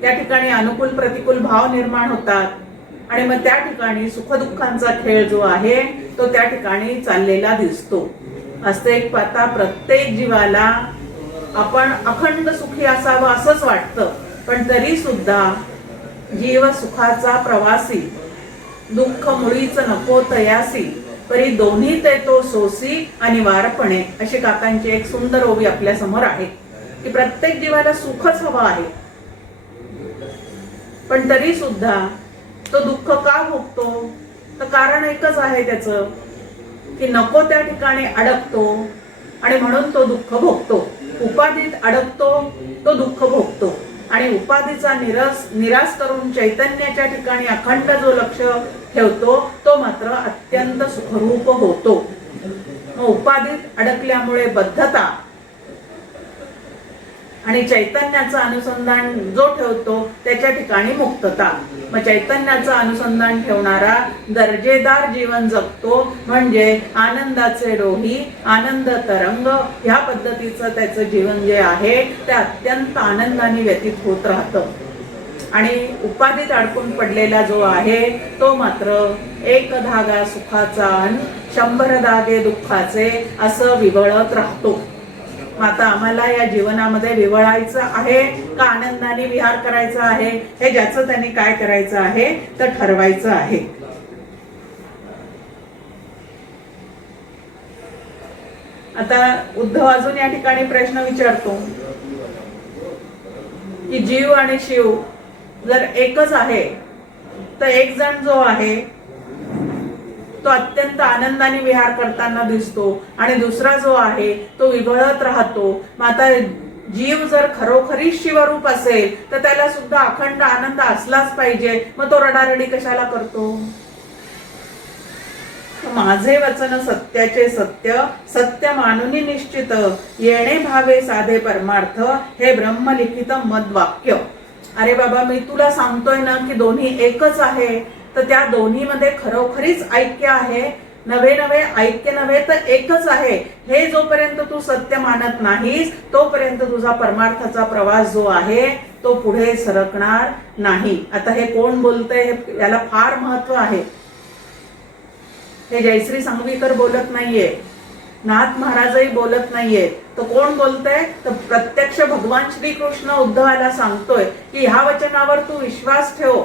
त्या ठिकाणी अनुकूल प्रतिकूल भाव निर्माण होतात आणि मग त्या ठिकाणी सुखदुःखांचा खेळ जो आहे तो त्या ठिकाणी चाललेला दिसतो. असं एक पाहता प्रत्येक जीवाला आपण अखंड सुखी असावं असंच वाटतं, पण तरी सुद्धा जीव सुखाचा प्रवासी, दुःख मुळीच नको तयासी, परी दोन्ही ते तो सोसी अनिवार्यपणे, अशी काकांची एक सुंदर ओवी आपल्या समोर आहे की प्रत्येक जीवाला सुखच हवं आहे, पण तरी सुद्धा तो दुःख का भोगतो? तर कारण एकच आहे त्याचं की नको त्या ठिकाणी अडकतो आणि म्हणून तो दुःख भोगतो. उपाधीत अडकतो तो दुःख भोगतो आणि उपाधीचा निराश करून चैतन्याच्या ठिकाणी अखंड जो लक्ष ठेवतो तो मात्र अत्यंत सुखरूप होतो. मग उपाधीत अडकल्यामुळे बद्धता आणि चैतन्याचं अनुसंधान जो ठेवतो त्याच्या ठिकाणी मुक्तता. मग चैतन्याचं अनुसंधान ठेवणारा दर्जेदार जीवन जगतो, म्हणजे आनंदाचे डोही, आनंद तरंग, ह्या पद्धतीचं त्याचं जीवन जे आहे ते अत्यंत आनंदाने व्यतीत होत राहतं. आणि उपाधीत अडकून पडलेला जो आहे तो मात्र एक धागा सुखाचा आणि 100 धागे दुःखाचे असं विवळत राहतो. आता आम्हाला या जीवनामध्ये विवळायचं आहे का आनंदाने विहार करायचा आहे, हे ज्याचं त्यांनी काय करायचं आहे तर ठरवायचं आहे. आता उद्धव अजून या ठिकाणी प्रश्न विचारतो की जीव आणि शिव जर एकच आहे तर एक जण जो आहे तो अत्यंत आनंदाने विहार करताना दिसतो आणि दुसरा जो आहे तो विवळत राहतो. मग आता जीव जर खरोखरी शिवरूप असेल तर त्याला सुद्धा अखंड आनंद असलाच पाहिजे, मग तो रडारडी कशाला करतो? माझे वचन सत्याचे सत्य, सत्य मानुनी निश्चित, येणे भावे साधे परमार्थ, हे ब्रह्मलिखित मद्वाक्य. अरे बाबा, मी तुला सांगतोय ना की दोन्ही एकच आहे, तर त्या दोन्हीमध्ये खरोखरीच ऐक्य आहे. नवे नवे ऐक्य नव्हे तर एकच आहे. हे जोपर्यंत तू सत्य मानत नाहीस तोपर्यंत तुझा परमार्थाचा प्रवास जो आहे तो पुढे सरकणार नाही. आता हे कोण बोलतंय, याला फार महत्व आहे. हे जयश्री संघवीकर बोलत नाहीये, नाथ महाराजही बोलत नाहीये. तर कोण बोलतंय? तर प्रत्यक्ष भगवान श्रीकृष्ण उद्धवाला सांगतोय की ह्या वचनावर तू विश्वास ठेव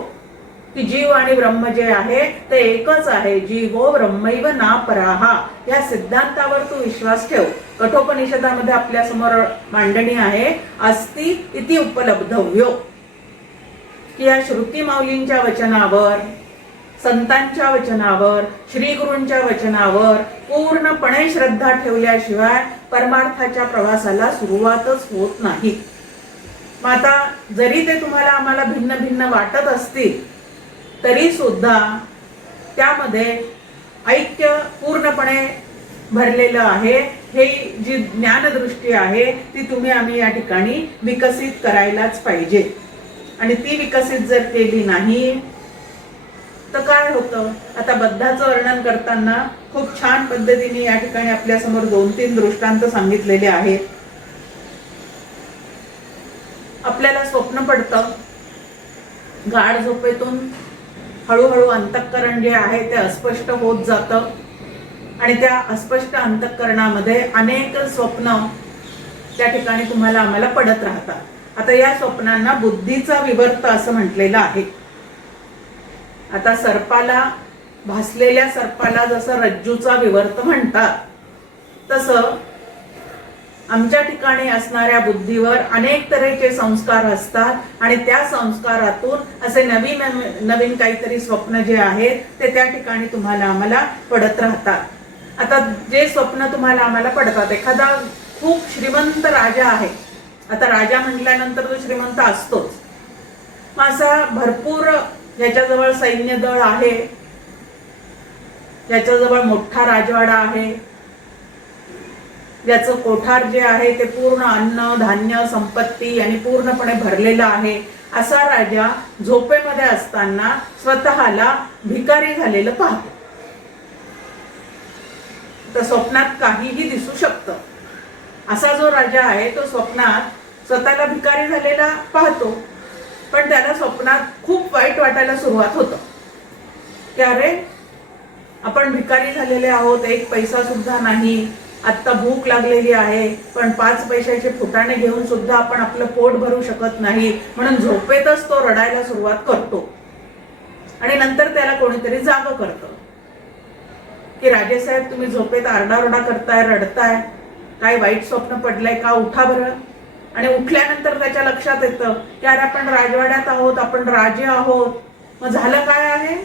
की जीव आणि ब्रह्म जे आहे ते एकच आहे. जीवो ब्रह्मैव ना पराहा, या सिद्धांतावर तू विश्वास ठेव. कठोपनिषदामध्ये आपल्या समोर मांडणी आहे, अस्ति इति उपलब्धव्यो, की या श्रुती माऊलींच्या वचनावर, संतांच्या वचनावर, श्री गुरूंच्या वचनावर पूर्णपणे श्रद्धा ठेवल्याशिवाय परमार्थाच्या प्रवासाला सुरुवातच होत नाही. मग आता जरी ते तुम्हाला आम्हाला भिन्न भिन्न वाटत असतील तरी सुद्धा त्यामध्ये ऐक्य पूर्णपणे भरलेलं आहे. हे जी ज्ञानदृष्टी आहे ती आम्ही या ठिकाणी विकसित करायलाच पाहिजे. आणि ती विकसित जर केली नाही तर काय होतं? आता बद्धाचं वर्णन करताना खूप छान पद्धतीने या ठिकाणी आपल्या समोर 2-3 दृष्टांत सांगितलेले आहेत. आपल्याला स्वप्न पडतं, गाढ झोपेतून हळूहळू अंतःकरण जे आहे ते अस्पष्ट होत जातं आणि त्या अस्पष्ट अंतःकरणामध्ये अनेक स्वप्न त्या ठिकाणी तुम्हाला आम्हाला पडत राहतात. आता या स्वप्नांना बुद्धीचा विवर्त असं म्हटलेलं आहे. आता सर्पाला, भासलेल्या सर्पाला जसं रज्जूचा विवर्त म्हणतात, तसं आमच्या ठिकाणी असणाऱ्या बुद्धीवर अनेक तऱ्हेचे संस्कार असतात आणि त्या संस्कारातून असे नवीन नवीन काहीतरी स्वप्न जे आहेत ते त्या ठिकाणी तुम्हाला आम्हाला पडत राहतात. आता जे स्वप्न तुम्हाला आम्हाला पडतात, एखादा खूप श्रीमंत राजा आहे. आता राजा म्हटल्यानंतर तो श्रीमंत असतोच. मग असा भरपूर ज्याच्याजवळ सैन्य दळ आहे, ज्याच्याजवळ मोठा राजवाडा आहे, ज्याचं कोठार जे आहे ते पूर्ण अन्न धान्य संपत्ती आणि पूर्णपणे भरलेलं आहे, असा राजा झोपेमध्ये असताना स्वतःला भिकारी झालेलं पाहतो. तर स्वप्नात काहीही दिसू शकतं. असा जो राजा आहे तो स्वप्नात स्वतःला भिकारी झालेला पाहतो, पण त्याला स्वप्नात खूप वाईट वाटायला सुरुवात होतं की अरे आपण भिकारी झालेले आहोत, 1 पैसा सुद्धा नाही, आत्ता भूक लागलेली आहे, पण 5 पैशाचे फुटाणे घेऊन सुद्धा आपण आपलं पोट भरू शकत नाही. म्हणून झोपेतच तो रडायला सुरुवात करतो आणि नंतर त्याला कोणीतरी जागं करतं की राजेसाहेब, तुम्ही झोपेत आरडाओरडा करताय, रडताय, काय वाईट स्वप्न पडलंय का? उठा बरं. आणि उठल्यानंतर त्याच्या लक्षात येतं की अरे आपण राजवाड्यात आहोत, आपण राजे आहोत. मग झालं काय आहे?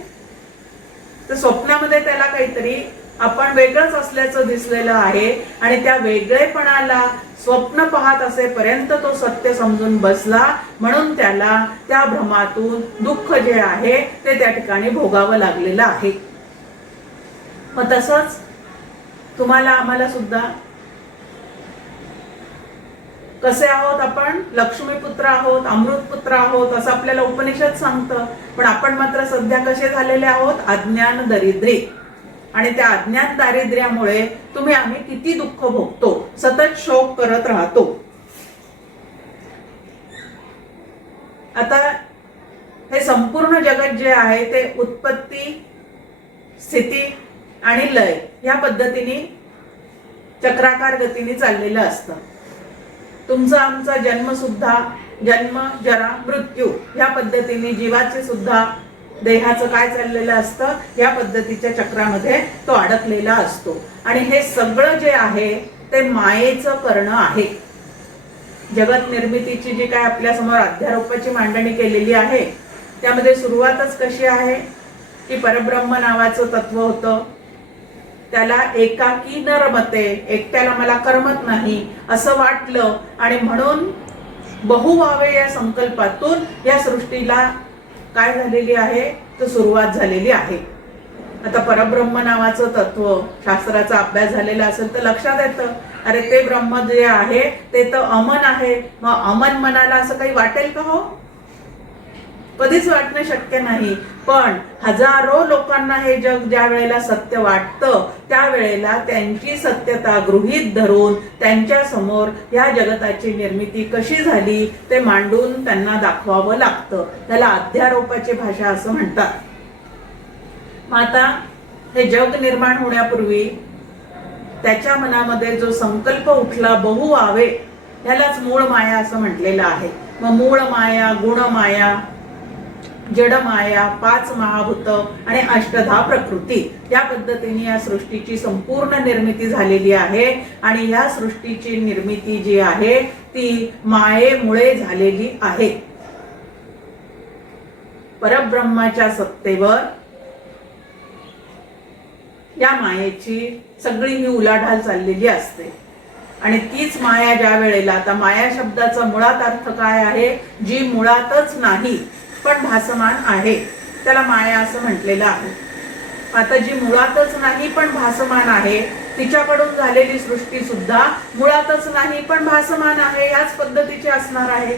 तर स्वप्नामध्ये त्याला काहीतरी आपण वेगळंच असल्याचं दिसलेलं आहे आणि त्या वेगळेपणाला स्वप्न पाहत असेपर्यंत तो सत्य समजून बसला, म्हणून त्याला त्या भ्रमातून दुःख जे आहे ते त्या ठिकाणी भोगावं लागलेलं आहे. मग तसंच तुम्हाला आम्हाला सुद्धा कसे आहोत आपण? लक्ष्मीपुत्र आहोत, अमृतपुत्र आहोत असं आपल्याला उपनिषद सांगतं. पण आपण मात्र सध्या कसे झालेले आहोत? अज्ञान दरिद्री. आणि त्या अज्ञान दारिद्र्यामुळे आम्ही किती दुःख भोगतो, सतत शोक करत राहतो. आता हे संपूर्ण जगत जे आहे ते उत्पत्ती, स्थिती आणि लय या पद्धतीने चक्राकार गतीने चाललेलं असतं. तुमचा आमचा जन्म सुद्धा जन्म जरा मृत्यू या पद्धतीने जीवाचे सुद्धा देहाचं काय चाललेलं असतं या पद्धतीच्या चक्रामध्ये तो अडकलेला असतो. आणि हे सगळं जे आहे ते मायेचं करणं आहे. जगत निर्मितीची जी काय आपल्या समोर अध्यारोपाची मांडणी केलेली आहे त्यामध्ये सुरुवातच कशी आहे की परब्रह्म नावाचं तत्व होतं, त्याला एकाकी न रमते, एकट्याला मला करमत नाही असं वाटलं आणि म्हणून बहुवावे या संकल्पातून या सृष्टीला काय झालेली आहे तर सुरुवात झालेली आहे. आता परब्रह्म नावाचं तत्व शास्त्राचा अभ्यास झालेला असेल तर लक्षात येतं, अरे ते ब्रह्म जे आहे ते तर अमन आहे. मग अमन मनाला असं काही वाटेल का? हो, कधीच वाटणं शक्य नाही. पण हजारो लोकांना हे जग ज्या वेळेला सत्य वाटतं त्यावेळेला त्यांची सत्यता गृहीत धरून त्यांच्या समोर या जगताची निर्मिती कशी झाली ते मांडून त्यांना दाखवावं लागतं. त्याला अध्यारोपाची भाषा असं म्हणतात. मग आता हे जग निर्माण होण्यापूर्वी त्याच्या मनामध्ये जो संकल्प उठला बहुआवे, ह्यालाच मूळ माया असं म्हटलेलं आहे. मग मूळ माया, गुणमाया, जडमाया, 5 महाभूत आणि 8 प्रकृती या पद्धतीने या सृष्टीची संपूर्ण निर्मिती झालेली आहे. आणि या सृष्टीची निर्मिती जी आहे ती मायेमुळे झालेली आहे. परब्रह्माच्या सत्तेवर या मायेची सगळी ही उलाढाल चाललेली असते. आणि तीच माया ज्या वेळेला, आता माया शब्दाचा मुळात अर्थ काय आहे, जी मुळातच नाही पण भासमान आहे त्याला माया असं म्हटलेलं आहे. आता जी मुळातच नाही पण भासमान आहे तिच्याकडून झालेली सृष्टी सुद्धा मुळातच नाही पण भासमान आहे याच पद्धतीची असणार आहे.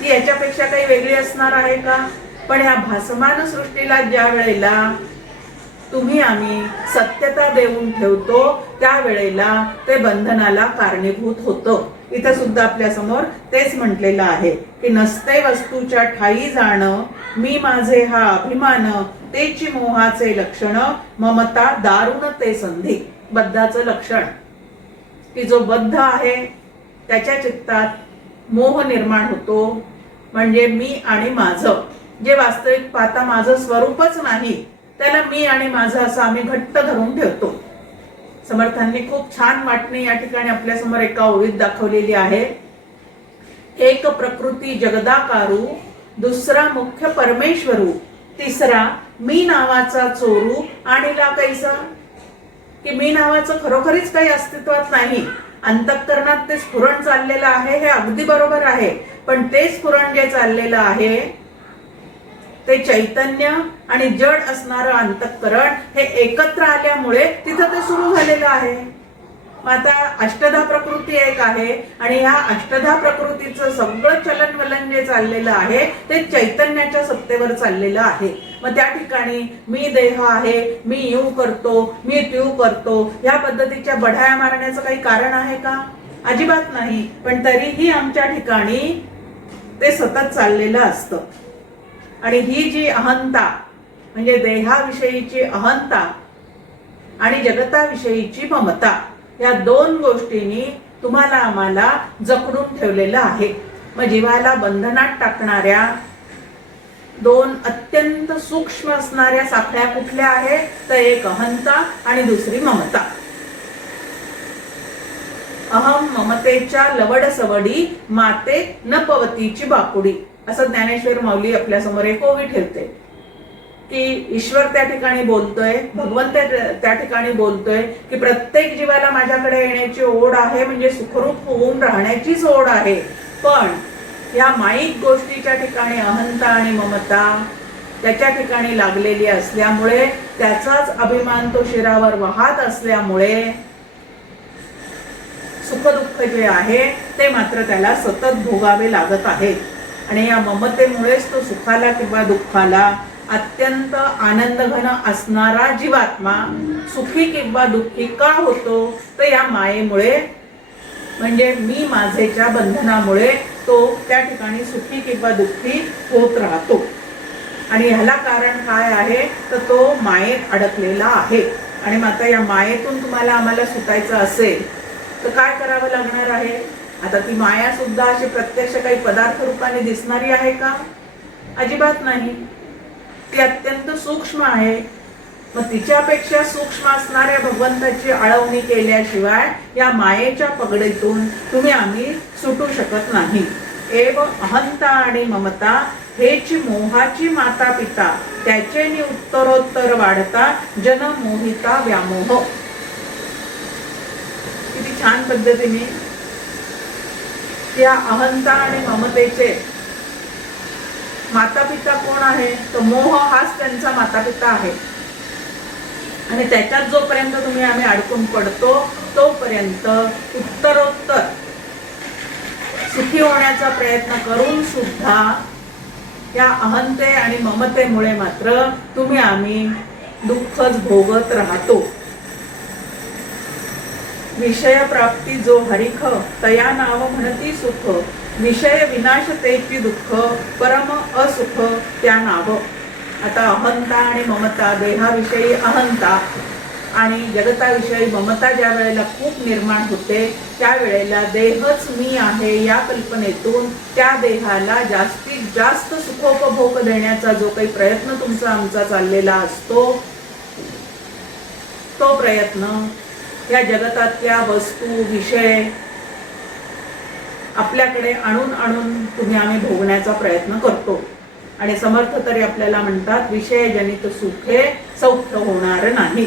ती याच्यापेक्षा काही वेगळी असणार आहे का? पण ह्या भासमान सृष्टीला ज्या वेळेला तुम्ही आम्ही सत्यता देऊन ठेवतो त्यावेळेला ते बंधनाला कारणीभूत होतं. इथं सुद्धा आपल्या समोर तेच म्हटलेलं आहे की नसते वस्तूच्या ठाई जाणं, मी माझे हा अभिमान, तेची मोहाचे लक्षण, ममता दारुण ते संधी. बद्धाचं लक्षण की जो बद्ध आहे त्याच्या चित्तात मोह निर्माण होतो, म्हणजे मी आणि माझं, जे वास्तविक पाहता माझं स्वरूपच नाही त्याला मी आणि माझं असं आम्ही घट्ट धरून ठेवतो. समर्थांनी खूप छान वाटणी या ठिकाणी आपल्या समोर एका ओळीत दाखवलेली आहे. एक प्रकृती जगदाकारू, दुसरा मुख्य परमेश्वरू, तिसरा मी नावाचा चोरू आणिला कैसा. की मी नावाचं खरोखरीच काही अस्तित्वात नाही. अंतःकरणात ते स्फुरण चाललेलं आहे हे अगदी बरोबर आहे, पण ते स्फुरण जे चाललेलं आहे ते चैतन्य आणि जड असणारं अंतःकरण हे एकत्र आल्यामुळे तिथं ते सुरू झालेलं आहे. आता 8 प्रकृती एक आहे आणि ह्या 8 प्रकृतीचं सगळं चलनवलन जे चाललेलं आहे ते चैतन्याच्या सत्तेवर चाललेलं आहे. मग त्या ठिकाणी मी देह आहे, मी येऊ करतो, मी त्यूव करतो या पद्धतीच्या बढाया मारण्याचं काही कारण आहे का? अजिबात नाही. पण तरीही आमच्या ठिकाणी ते सतत चाललेलं असतं. आणि ही जी अहंता म्हणजे देहाविषयीची अहंता आणि जगताविषयीची ममता या 2 गोष्टींनी तुम्हाला आम्हाला जकडून ठेवलेलं आहे. मग जीवाला बंधनात टाकणाऱ्या 2 अत्यंत सूक्ष्म असणाऱ्या साखळ्या कुठल्या आहेत तर एक अहंता आणि दुसरी ममता. अहम ममतेच्या लवड सवडी, माते न पवतीची बापुडी असं ज्ञानेश्वर माऊली आपल्या समोर एक ओवी ठेवते की ईश्वर त्या ठिकाणी बोलतोय, भगवंत त्या ठिकाणी बोलतोय की प्रत्येक जीवाला माझ्याकडे येण्याची ओढ आहे, म्हणजे सुखरूप होऊन राहण्याचीच ओढ आहे. पण या माईक गोष्टीच्या ठिकाणी अहंता आणि ममता त्याच्या ठिकाणी लागलेली असल्यामुळे, त्याचाच अभिमान तो शिरावर वाहत असल्यामुळे सुखदुःख जे आहे ते मात्र त्याला सतत भोगावे लागत आहे. आणि या ममतेमुळेच तो सुखाला किंवा दुःखाला अत्यंत आनंदघन असणारा जीवात्मा सुखी किंवा दुःखी का होतो तर या मायेमुळे, म्हणजे मी माझेच्या बंधनामुळे तो त्या ठिकाणी सुखी किंवा दुःखी होत राहतो. आणि ह्याला कारण काय आहे तर तो मायेत अडकलेला आहे. आणि मग आता या मायेतून तुम्हाला आम्हाला सुटायचं असेल तर काय करावं लागणार आहे? आता ती माया सुद्धा अशी प्रत्यक्ष काही पदार्थ रूपाने दिसणारी आहे का? अजिबात नाही. ती अत्यंत सूक्ष्म आहे. मग तिच्यापेक्षा सूक्ष्म असणाऱ्या भगवंताची आळवणी केल्याशिवाय या मायेच्या पगडीतून तुम्ही आम्ही सुटू शकत नाही. एव अहंता आणि ममता हेची मोहाची माता पिता, त्याचेनी उत्तरोत्तर वाढता जन मोहिता व्यामोह. छान पद्धतीने त्या अहंता आणि ममतेचे माता पिता कोण आहे, तर मोह हाच त्यांचा माता पिता आहे. आणि त्याच्यात जोपर्यंत आम्ही अडकून पडतो तोपर्यंत उत्तरोत्तर सुखी होण्याचा प्रयत्न करून सुद्धा या अहंते आणि ममतेमुळे मात्र आम्ही दुःखच भोगत राहतो. विषय प्राप्ती जो हरिख तया नाव म्हणती सुख, विषय विनाश तेची दुःख परम असुख त्या नाव. आता अहंता आणि ममता, देहाविषयी अहंता आणि जगताविषयी ममता ज्या वेळेला खूप निर्माण होते त्यावेळेला देहच मी आहे या कल्पनेतून त्या देहाला जास्तीत जास्त सुखोपभोग देण्याचा जो काही प्रयत्न तुमचा आमचा चाललेला असतो, तो प्रयत्न या जगतातल्या वस्तू विषय आपल्याकडे आणून आम्ही भोगण्याचा प्रयत्न करतो. आणि समर्थ तरी आपल्याला म्हणतात, विषयजनित सुखे सौख्य होणार नाही.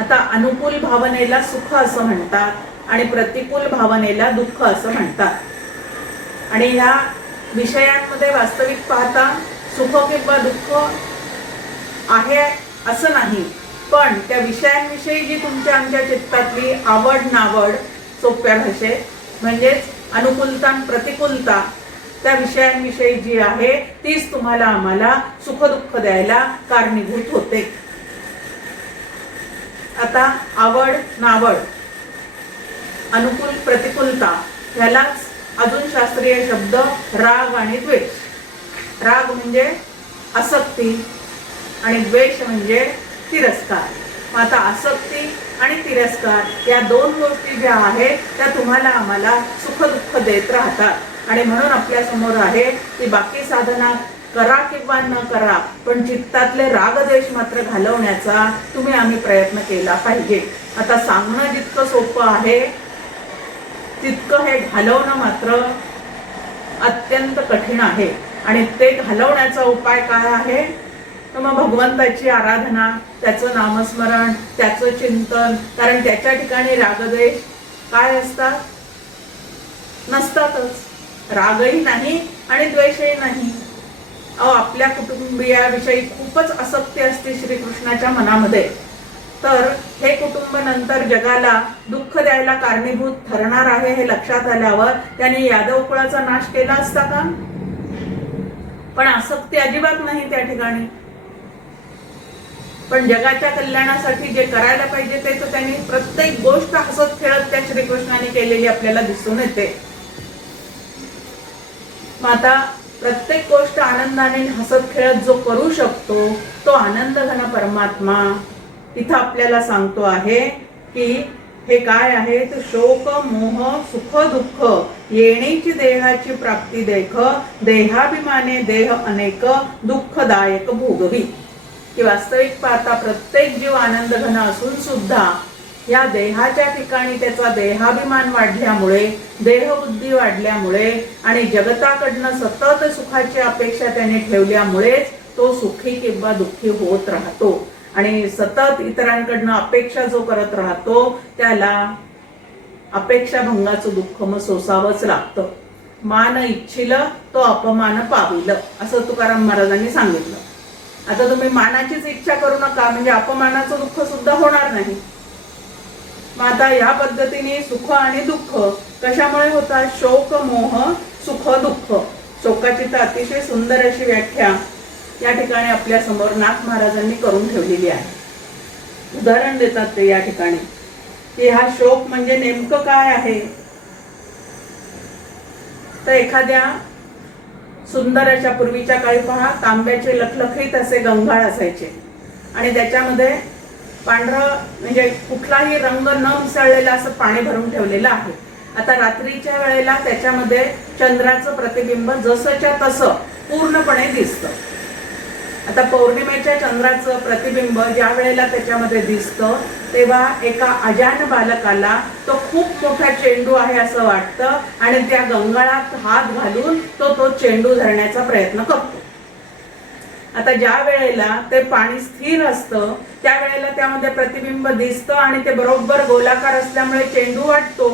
आता अनुकूल भावनेला सुख असं म्हणतात आणि प्रतिकूल भावनेला दुःख असं म्हणतात. आणि ह्या विषयांमध्ये वास्तविक पाहता सुख किंवा दुःख आहे असं नाही, पण त्या विषयांविषयी जी तुमच्या आमच्या चित्तातली आवड नावड, सोप्या भाषेत म्हणजेच अनुकूलता आणि प्रतिकूलता, त्या विषयांविषयी जी आहे तीच तुम्हाला आम्हाला सुख दुःख द्यायला कारणीभूत होते. आता आवड नावड, अनुकूल प्रतिकूलता, ह्यालाच अजून शास्त्रीय शब्द राग आणि द्वेष. राग म्हणजे आसक्ती आणि द्वेष म्हणजे तिरस्कार. आता आसक्ती आणि तिरस्कार या दोन गोष्टी ज्या आहेत त्या तुम्हाला आम्हाला सुख दुःख देत राहतात. आणि म्हणून आपल्या समोर आहे की बाकी साधना करा किंवा न करा, पण चित्तातले रागद्वेष मात्र घालवण्याचा आम्ही प्रयत्न केला पाहिजे. आता सांगणं जितकं सोपं आहे तितकं हे घालवणं मात्र अत्यंत कठीण आहे. आणि ते घालवण्याचा उपाय काय आहे, तर मग भगवंताची आराधना, त्याचं नामस्मरण, त्याचं चिंतन. कारण त्याच्या ठिकाणी रागद्वेष काय असतात, नसतातच. रागही नाही आणि द्वेषही नाही. आपल्या कुटुंबियाविषयी खूपच आसक्ती असते श्रीकृष्णाच्या मनामध्ये, तर हे कुटुंब नंतर जगाला दुःख द्यायला कारणीभूत ठरणार आहे हे लक्षात आल्यावर त्याने यादव कुळाचा नाश केला असता का? पण आसक्ती अजिबात नाही त्या ठिकाणी. पण जगाच्या कल्याणासाठी जे करायला पाहिजे ते तर त्यांनी प्रत्येक गोष्ट हसत खेळत त्या श्रीकृष्णाने केलेली आपल्याला दिसून येते. आता प्रत्येक गोष्ट आनंदाने हसत खेळत जो करू शकतो तो आनंद घन परमात्मा इथं आपल्याला सांगतो आहे की हे काय आहे, तर शोक मोह सुख दुःख येणेची देहाची प्राप्ती देख, देहाभिमाने देह अनेक दुःखदायक भोगवी. की वास्तविक पाहता प्रत्येक जीव आनंद घन असून सुद्धा या देहाच्या ठिकाणी त्याचा देहाभिमान वाढल्यामुळे, देहबुद्धी वाढल्यामुळे आणि जगताकडनं सतत सुखाची अपेक्षा त्याने ठेवल्यामुळेच तो सुखी किंवा दुःखी होत राहतो. आणि सतत इतरांकडनं अपेक्षा जो करत राहतो त्याला अपेक्षा भंगाचं दुःख मग सोसावंच लागतं. मान इच्छिल तो अपमान पाविल असं तुकाराम महाराजांनी सांगितलं. आता तुम्ही मानाचीच इच्छा करू नका, म्हणजे अपमानाचं दुःख सुद्धा होणार नाही. मग आता या पद्धतीने सुख आणि दुःख कशामुळे होतात, शोक मोह सुख दुःख. शोकाची तर अतिशय सुंदर अशी व्याख्या या ठिकाणी आपल्या समोर नाथ महाराजांनी करून ठेवलेली आहे. उदाहरण देतात ते या ठिकाणी की हा शोक म्हणजे नेमकं काय आहे, तर एखाद्या सुंदर अशा पूर्वीच्या काळी पहा तांब्याचे लखलखीत असे गंगाळ असायचे आणि त्याच्यामध्ये पांढरं म्हणजे कुठलाही रंग न मिसळलेला असं पाणी भरून ठेवलेलं आहे. आता रात्रीच्या वेळेला त्याच्यामध्ये चंद्राचं प्रतिबिंब जसंच्या तसं पूर्णपणे दिसतं. आता पौर्णिमेच्या चंद्राचं प्रतिबिंब ज्या वेळेला त्याच्यामध्ये दिसतं तेव्हा एका अजान बालकाला तो खूप मोठा चेंडू आहे असं वाटतं आणि त्या गंगाळात हात घालून तो चेंडू धरण्याचा प्रयत्न करतो. आता ज्या वेळेला ते पाणी स्थिर असतं त्यावेळेला त्यामध्ये प्रतिबिंब दिसतं आणि ते बरोबर गोलाकार असल्यामुळे चेंडू वाटतो.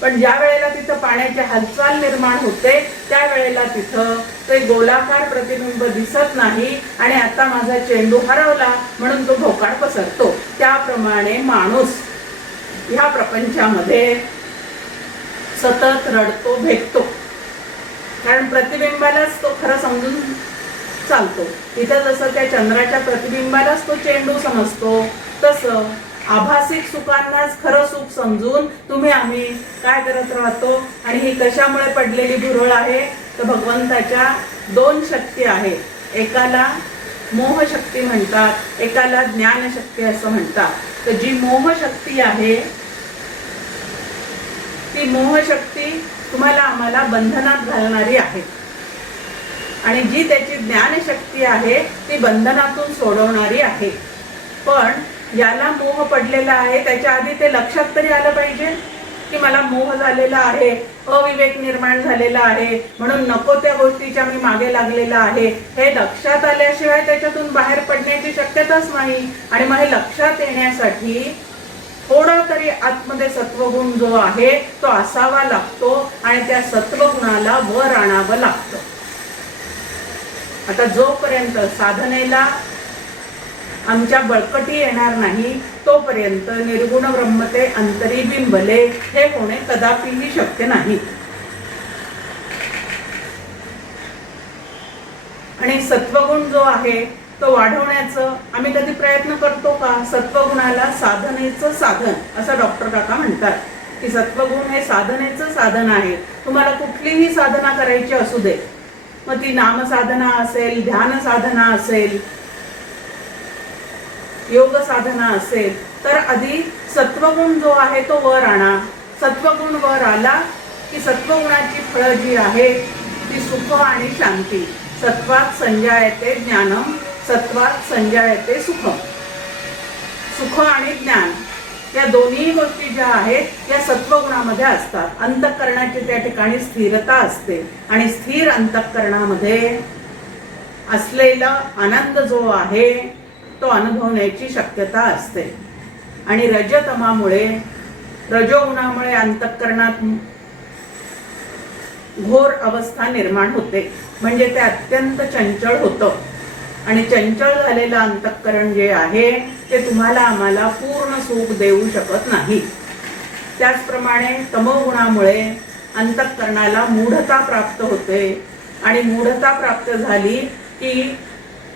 पण ज्या वेळेला तिथं पाण्याची हालचाल निर्माण होते त्यावेळेला तिथं ते गोलाकार प्रतिबिंब दिसत नाही आणि आता माझा चेंडू हरवला म्हणून तो भोकाड पसरतो. त्याप्रमाणे माणूस ह्या प्रपंचामध्ये सतत रडतो, भेटतो, कारण प्रतिबिंबालाच तो खरं समजून चालतो. इथं जसं त्या चंद्राच्या प्रतिबिंबालाच तो चेंडू समजतो, तसं आभासिक सुखांनाच खरं सुख समजून तुम्ही आम्ही काय करत राहतो. आणि ही कशामुळे पडलेली भुरळ आहे तर भगवंताच्या दोन शक्ती आहेत. एकाला मोहशक्ती म्हणतात, एकाला ज्ञानशक्ती असं म्हणतात. तर जी मोहशक्ती आहे ती मोहशक्ती तुम्हाला आम्हाला बंधनात घालणारी आहे आणि जी त्याची ज्ञानशक्ती आहे ती बंधनातून सोडवणारी आहे. पण याला मोह पडलेला आहे त्याच्या आधी ते लक्षात तरी आलं पाहिजे की मला मोह झालेला आहे, अविवेक निर्माण झालेला आहे, म्हणून नको त्या गोष्टीच्या मी मागे लागलेला आहे. हे लक्षात आल्याशिवाय त्याच्यातून बाहेर पडण्याची शक्यताच नाही. आणि मग हे लक्षात येण्यासाठी थोडा तरी आतमध्ये सत्वगुण जो आहे तो असावा लागतो आणि त्या सत्वगुणाला वर आणावं लागतं. आता जोपर्यंत साधनेला आमच्या बळकटी येणार नाही तोपर्यंत निर्गुण ब्रह्मते अंतरी बिंबले हे होणे कदापिही शक्य नाही. आणि सत्वगुण जो आहे तो वाढवण्याचं आम्ही कधी प्रयत्न करतो का? सत्वगुणाला साधनेचं साधन असं डॉक्टर काका म्हणतात की सत्वगुण हे साधनेचं साधन आहे. तुम्हाला कुठलीही साधना करायची असू दे, मग ती नामसाधना असेल, ध्यान साधना असेल, योग साधना असेल, तर आधी सत्वगुण जो आहे तो वर आणा. सत्वगुण वर आला की सत्वगुणाची फळं जी आहे ती सुख आणि शांती. सत्वात संजायते ज्ञानम, सत्वात संजायते सुखम. सुख आणि ज्ञान या दोन्ही गोष्टी ज्या आहेत या सत्वगुणामध्ये असतात. अंतःकरणाची त्या ठिकाणी स्थिरता असते आणि स्थिर अंतःकरणामध्ये असलेला आनंद जो आहे तो अनुभवण्याची शक्यता असते. आणि रजतमामुळे, रजोगुणामुळे अंतःकरणात घोर अवस्था निर्माण होते, म्हणजे ते अत्यंत चंचल होतं. आणि चंचल झालेलं अंतःकरण जे आहे ते तुम्हाला आम्हाला पूर्ण सुख देऊ शकत नाही. त्याचप्रमाणे तमोगुणामुळे अंतःकरणाला मूढता प्राप्त होते आणि मूढता प्राप्त झाली की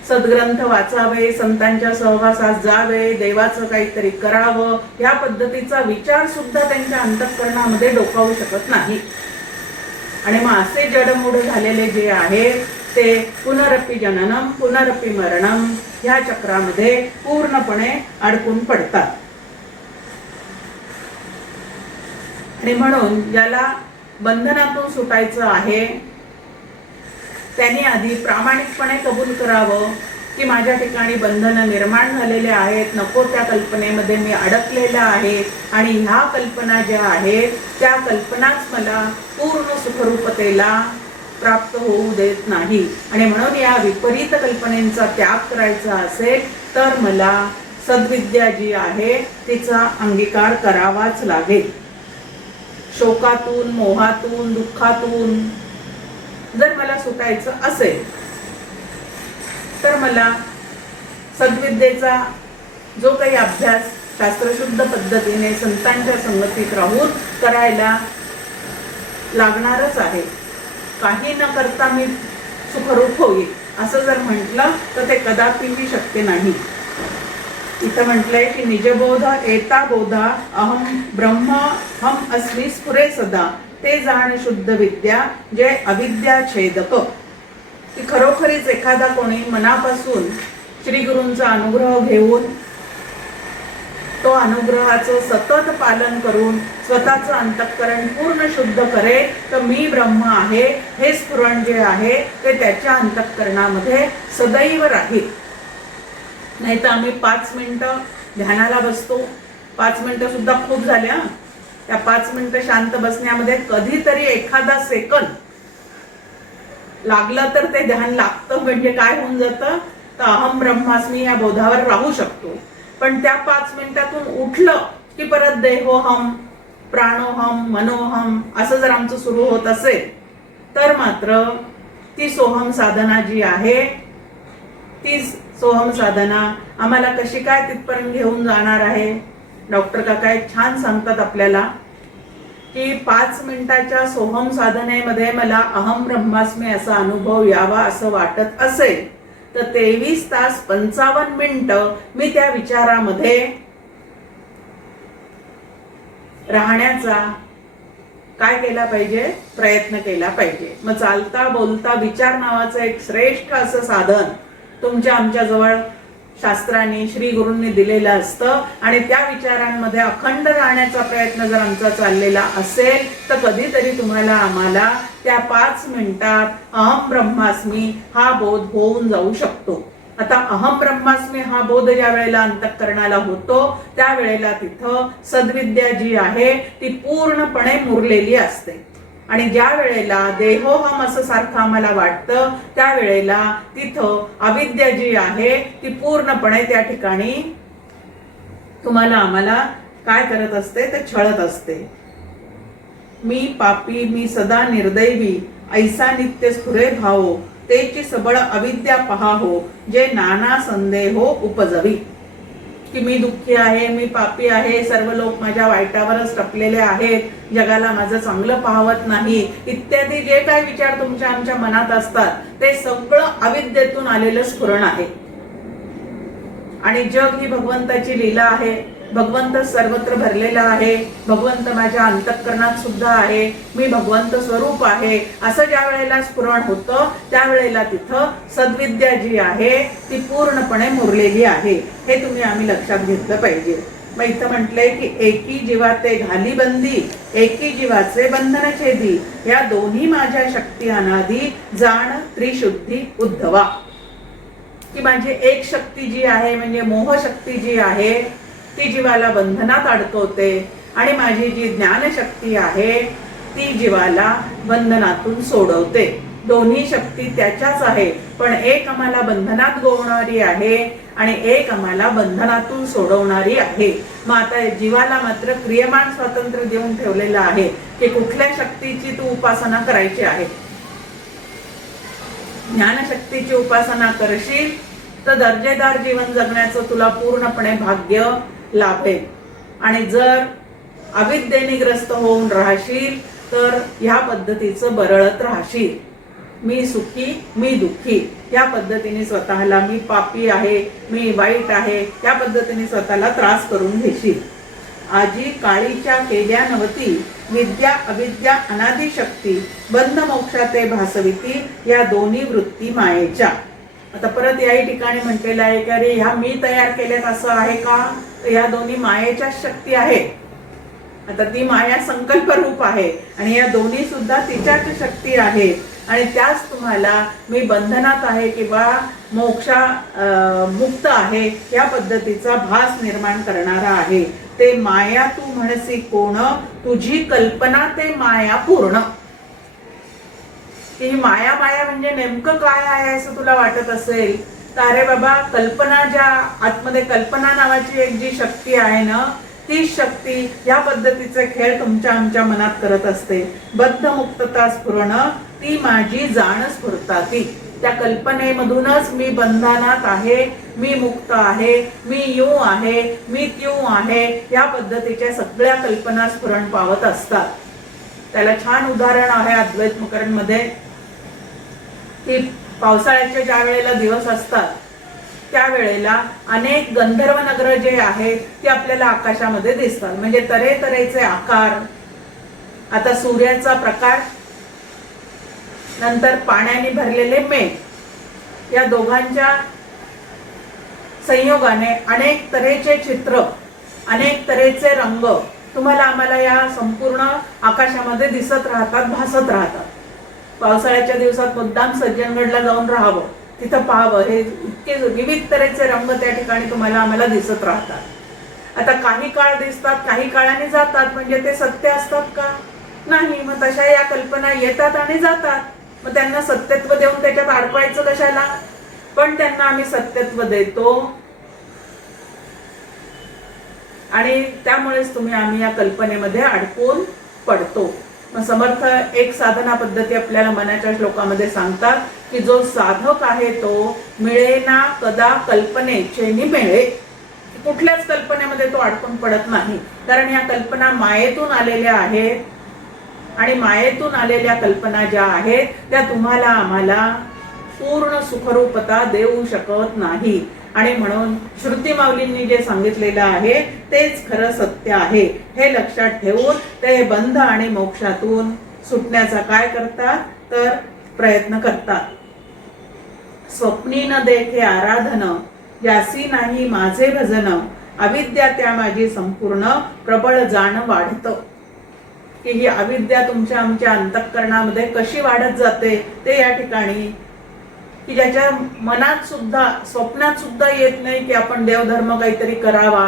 सद्ग्रंथ वाचावे, संतांच्या सहवासात जावे, देवाचं काहीतरी करावं ह्या पद्धतीचा विचार सुद्धा त्यांच्या अंतःकरणामध्ये डोकावू शकत नाही. आणि मग असे जडमूढ झालेले जे आहे ते पुनरपि जननम पुनरपि मरणम ह्या चक्रामध्ये पूर्णपणे अडकून पडतात. आणि म्हणून ज्याला बंधनातून सुटायचं आहे त्यांनी आधी प्रामाणिकपणे कबूल करावं की माझ्या ठिकाणी बंधनं निर्माण झालेले आहेत, नको त्या कल्पनेमध्ये मी अडकलेला आहे आणि ह्या कल्पना ज्या आहेत त्या कल्पनाच मला पूर्ण सुखरूपतेला प्राप्त होऊ देत नाही. आणि म्हणून या विपरीत कल्पनेचा त्याग करायचा असेल तर मला सद्विद्या जी आहे तिचा अंगीकार करावाच लागेल. शोकातून, मोहातून, दुःखातून जर मला सुटायचं असेल तर मला सद्विद्येचा जो काही अभ्यास शास्त्रशुद्ध पद्धतीने संतांच्या संगतीत राहून करायला लागणारच आहे. काही न करता मी सुखरूप होईल असं जर म्हटलं तर ते कदापिही शक्य नाही. इथं म्हटलंय की निजबोध एता बोधा अहम ब्रह्म हम अस्मि स्फुरे सदा, ते जाण शुद्ध विद्या जे अविद्या छेदक. की खरोखरीच एखादा कोणी मनापासून श्री गुरूंचा अनुग्रह घेऊन तो अनुग्रहाचं सतत पालन करून स्वतःचं अंतःकरण पूर्ण शुद्ध करेल तर मी ब्रह्म आहे हे स्फुरण जे आहे ते त्याच्या अंतःकरणामध्ये सदैव राहील. नाही तर आम्ही 5 मिनिटं ध्यानाला बसतो, 5 मिनिटं सुद्धा खूप झाल्या. त्या 5 मिनिटं शांत बसण्यामध्ये कधीतरी एखादा सेकंद लागलं तर ते ध्यान लागतं, म्हणजे काय होऊन जातं तर अहम ब्रह्मास्मी या बोधावर राहू शकतो. पण त्या 5 मिनिटातून उठलं की परत देहोहम, प्राणोहम, मनोहम असं जर आमचं सुरू होत असेल तर मात्र ती सोहम साधना जी आहे, ती सोहम साधना आम्हाला कशी काय तिथपर्यंत घेऊन जाणार आहे. डॉक्टर काका एक छान सांगतात आपल्याला की 5 मिनिटाच्या सोहम साधनेमध्ये मला अहम ब्रह्मास्मी असा अनुभव यावा असं वाटत असेल तर 23 तास 55 मिनिटं मी त्या विचारामध्ये राहण्याचा काय केला पाहिजे, प्रयत्न केला पाहिजे. मग चालता बोलता विचार नावाचं एक श्रेष्ठ असं साधन तुमच्या आमच्या जवळ शास्त्रांनी श्री गुरूंनी दिलेलं असतं आणि त्या विचारांमध्ये अखंड राहण्याचा प्रयत्न जर आमचा चाललेला असेल तर कधीतरी तुम्हाला आम्हाला त्या 5 मिनिटात अहम ब्रह्मास्मी हा बोध होऊन जाऊ शकतो. आता अहम ब्रह्मास्मी हा बोध ज्या वेळेला अंतःकरणाला होतो त्यावेळेला तिथं सद्विद्या जी आहे ती पूर्णपणे मुरलेली असते आणि ज्या वेळेला देहोहम असं सारखं आम्हाला वाटतं त्यावेळेला तिथं अविद्या जी आहे ती पूर्णपणे त्या ठिकाणी तुम्हाला आम्हाला काय करत असते ते छळत असते. मी पापी मी सदा निर्दैवी ऐसा नित्य स्फुरे भावो तेची सबळ अविद्या पहाहो जे नाना संदेहो उपजवी. की मी दुःखी आहे, मी पापी आहे, सर्व लोक माझ्या वाईटावरच टपलेले आहेत, जगाला माझं चांगलं पाहवत नाही इत्यादी जे काही विचार तुमच्या आमच्या मनात असतात ते सगळं अविद्येतून आलेलं स्फुरण आहे. आणि जग ही भगवंताची लीला आहे, भगवंत सर्वत्र भरलेला आहे, भगवंत माझ्या अंतःकरणात सुद्धा आहे, मी भगवंत स्वरूप आहे असं ज्या वेळेला स्फुरण होतं त्यावेळेला तिथं सद्विद्या जी आहे ती पूर्णपणे मुरलेली आहे. हे तुम्ही आम्ही लक्षात घेतलं पाहिजे. मग इथं म्हटलंय की एकी जीवाते घाली बंदी एकी जीवाचे बंधन छेदी या दोन्ही माझ्या शक्ती अनादी जाण त्रिशुद्धी उद्धवा. की माझी एक शक्ती जी आहे म्हणजे मोह शक्ती जी आहे ती जीवाला बंधनात अडकवते आणि माझी जी ज्ञानशक्ती आहे ती जीवाला बंधनातून सोडवते. दोन्ही शक्ती त्याच्याच आहे पण एक आम्हाला बंधनात गोवणारी आहे आणि एक आम्हाला बंधनातून सोडवणारी आहे. मग आता जीवाला मात्र क्रियमान स्वातंत्र्य देऊन ठेवलेलं आहे की कुठल्या शक्तीची तू उपासना करायची आहे. ज्ञानशक्तीची उपासना करशील तर दर्जेदार जीवन जगण्याचं तुला पूर्णपणे भाग्य लाभेल आणि जर अविद्येने ग्रस्त होऊन राहशील तर ह्या पद्धतीचं बरळत राहशील. मी सुखी मी दुःखी या पद्धतीने स्वतःला मी पापी आहे मी वाईट आहे या पद्धतीने स्वतःला त्रास करून घेशील. आजी काळीच्या केल्या नवती विद्या अविद्या अनादी शक्ती बंध मोक्षाते भासविती या दोन्ही वृत्ती मायेच्या. आता परत याही ठिकाणी म्हटलेलं आहे की अरे ह्या मी तयार केल्यात असं आहे का, तर या दोन्ही मायेच्या शक्ती आहे. आता ती माया संकल्प रूप आहे आणि या दोन्ही सुद्धा तिच्याच शक्ती आहेत आणि त्याच तुम्हाला मी बंधनात आहे किंवा मोक्षा मुक्त आहे या पद्धतीचा भास निर्माण करणारा आहे. ते माया तू म्हणसी कोण तुझी कल्पना ते माया पूर्ण. की माया माया म्हणजे नेमकं काय आहे असं तुला वाटत असेल तर अरे बाबा कल्पना ज्या आतमध्ये कल्पना नावाची एक जी शक्ती आहे ना ती शक्ती या पद्धतीचे खेळ तुमच्या आमच्या मनात करत असते. बद्ध मुक्तता स्फुरण ती माझी जाण स्फुरताती. त्या कल्पनेमधूनच मी बंधनात आहे, मी मुक्त आहे, मी यू आहे, मी त्यू आहे या पद्धतीच्या सगळ्या कल्पना स्फुरण पावत असतात. त्याला छान उदाहरण आहे अद्वैत मकरण मध्ये की पावसाळ्याचे ज्या वेळेला दिवस असतात त्यावेळेला अनेक गंधर्व नगर जे आहेत ते आपल्याला आकाशामध्ये दिसतात. म्हणजे तऱ्हेतऱ्हेचे आकार. आता सूर्याचा प्रकाश नंतर पाण्याने भरलेले मेघ या दोघांच्या संयोगाने अनेक तऱ्हेचे चित्र अनेक तऱ्हेचे रंग तुम्हाला आम्हाला या संपूर्ण आकाशामध्ये दिसत राहतात, भासत राहतात. पावसाळ्याच्या दिवसात मुद्दाम सज्जनगडला जाऊन राहावं, तिथं पाहावं. हे इतके विविध तऱ्हेचे रंग त्या ठिकाणी तुम्हाला आम्हाला दिसत राहतात. आता काही काळ दिसतात काही काळाने जातात म्हणजे ते सत्य असतात का, नाही. मग तशा या कल्पना येतात आणि जातात. मग त्यांना सत्यत्व देऊन त्याच्यात अडकवायचं कशाला? पण त्यांना आम्ही सत्यत्व देतो आणि त्यामुळेच आम्ही या कल्पनेमध्ये अडकून पडतो. मग समर्थ एक साधना पद्धती आपल्याला मनाच्या श्लोकामध्ये सांगतात की जो साधक आहे तो मिळेना कदा कल्पनेचे मिळे. कुठल्याच कल्पनेमध्ये तो अडकून पडत नाही, कारण या कल्पना मायेतून आलेल्या आहेत आणि मायेतून आलेल्या कल्पना ज्या आहेत त्या तुम्हाला आम्हाला पूर्ण सुखरूपता देऊ शकत नाही. आणि म्हणून श्रुती माऊलींनी जे सांगितलेलं आहे तेच खरं सत्य आहे. हे लक्षात ठेवून ते बंध आणि मोक्षातून सुटण्याचा काय करतात तर प्रयत्न करतात. स्वप्नी न देखे आराधन, यासी नाही माझे भजन, अविद्या त्या माझी संपूर्ण, प्रबळ जाण वाढतं. की ही अविद्या तुमच्या आमच्या अंतःकरणामध्ये कशी वाढत जाते ते या ठिकाणी, की ज्याच्या मनात सुद्धा स्वप्नात सुद्धा येत नाही की आपण देवधर्म काहीतरी करावा,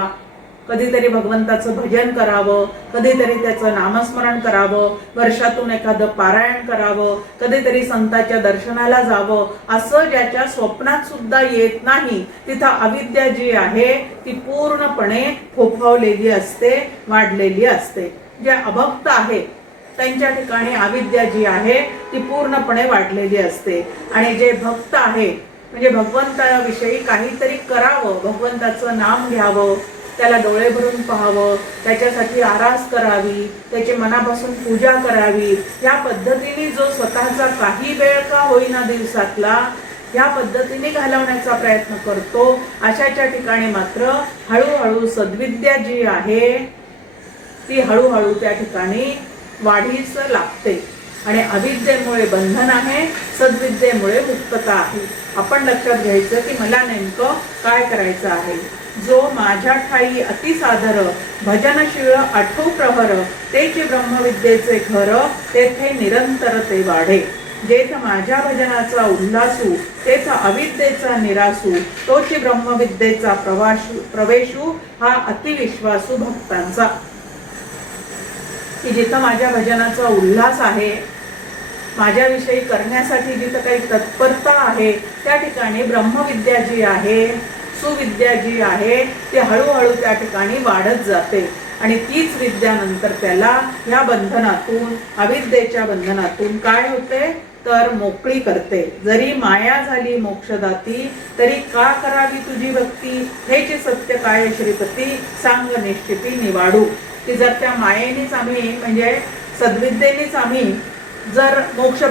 कधीतरी भगवंताचं भजन करावं, कधीतरी त्याचं नामस्मरण करावं, वर्षातून एखादं पारायण करावं, कधीतरी संतांच्या दर्शनाला जावं, असं ज्याच्या स्वप्नात सुद्धा येत नाही तिथं अविद्या जी आहे ती पूर्णपणे फोफावलेली असते, वाढलेली असते. जे अभक्त आहे त्यांच्या ठिकाणी अविद्या जी आहे ती पूर्णपणे वाढलेली असते. आणि जे भक्त आहे म्हणजे भगवंताविषयी काहीतरी करावं, भगवंताचं नाम घ्यावं, त्याला डोळे भरून पाहावं, त्याच्यासाठी आरास करावी, त्याची मनापासून पूजा करावी, या पद्धतीने जो स्वतःचा काही वेळ का होईना दिवसातला या पद्धतीने घालवण्याचा प्रयत्न करतो, अशाच्या ठिकाणी मात्र हळूहळू सद्विद्या जी आहे ती हळूहळू त्या ठिकाणी वाढीस लागते. आणि अविद्येमुळे बंधन आहे, सद्विद्येमुळे मुक्तता आहे. आपण लक्षात घ्यायचं की मला नेमकं काय करायचं आहे. जो माझ्या ठाई अतिसादर, भजन शिळ आठो प्रहर, तेच ब्रह्मविद्येचे घर, तेथे निरंतर ते वाढे. जेथ माझ्या भजनाचा उल्हासू, तेथ अविद्येचा निरासू, तोच ब्रह्मविद्येचा प्रवेशू, हा अतिविश्वासू भक्तांचा. की जिथं माझ्या भजनाचा उल्हास आहे, माझ्याविषयी करण्यासाठी जिथं काही तत्परता आहे, त्या ठिकाणी ब्रह्मविद्या जी आहे, सुविद्या जी आहे ती हळूहळू त्या ठिकाणी वाढत जाते. आणि तीच विद्या नंतर त्याला या बंधनातून, अविद्येच्या बंधनातून काय होते तर मोकळी करते. जरी माया झाली मोक्षदाती, तरी का करावी तुझी भक्ती, हेच सत्य काय श्रीपती, सांग निश्चिती निवाडू. की जर त्या मायेनेच आम्ही म्हणजे सद्विद्येनेच आम्ही जर मोक्ष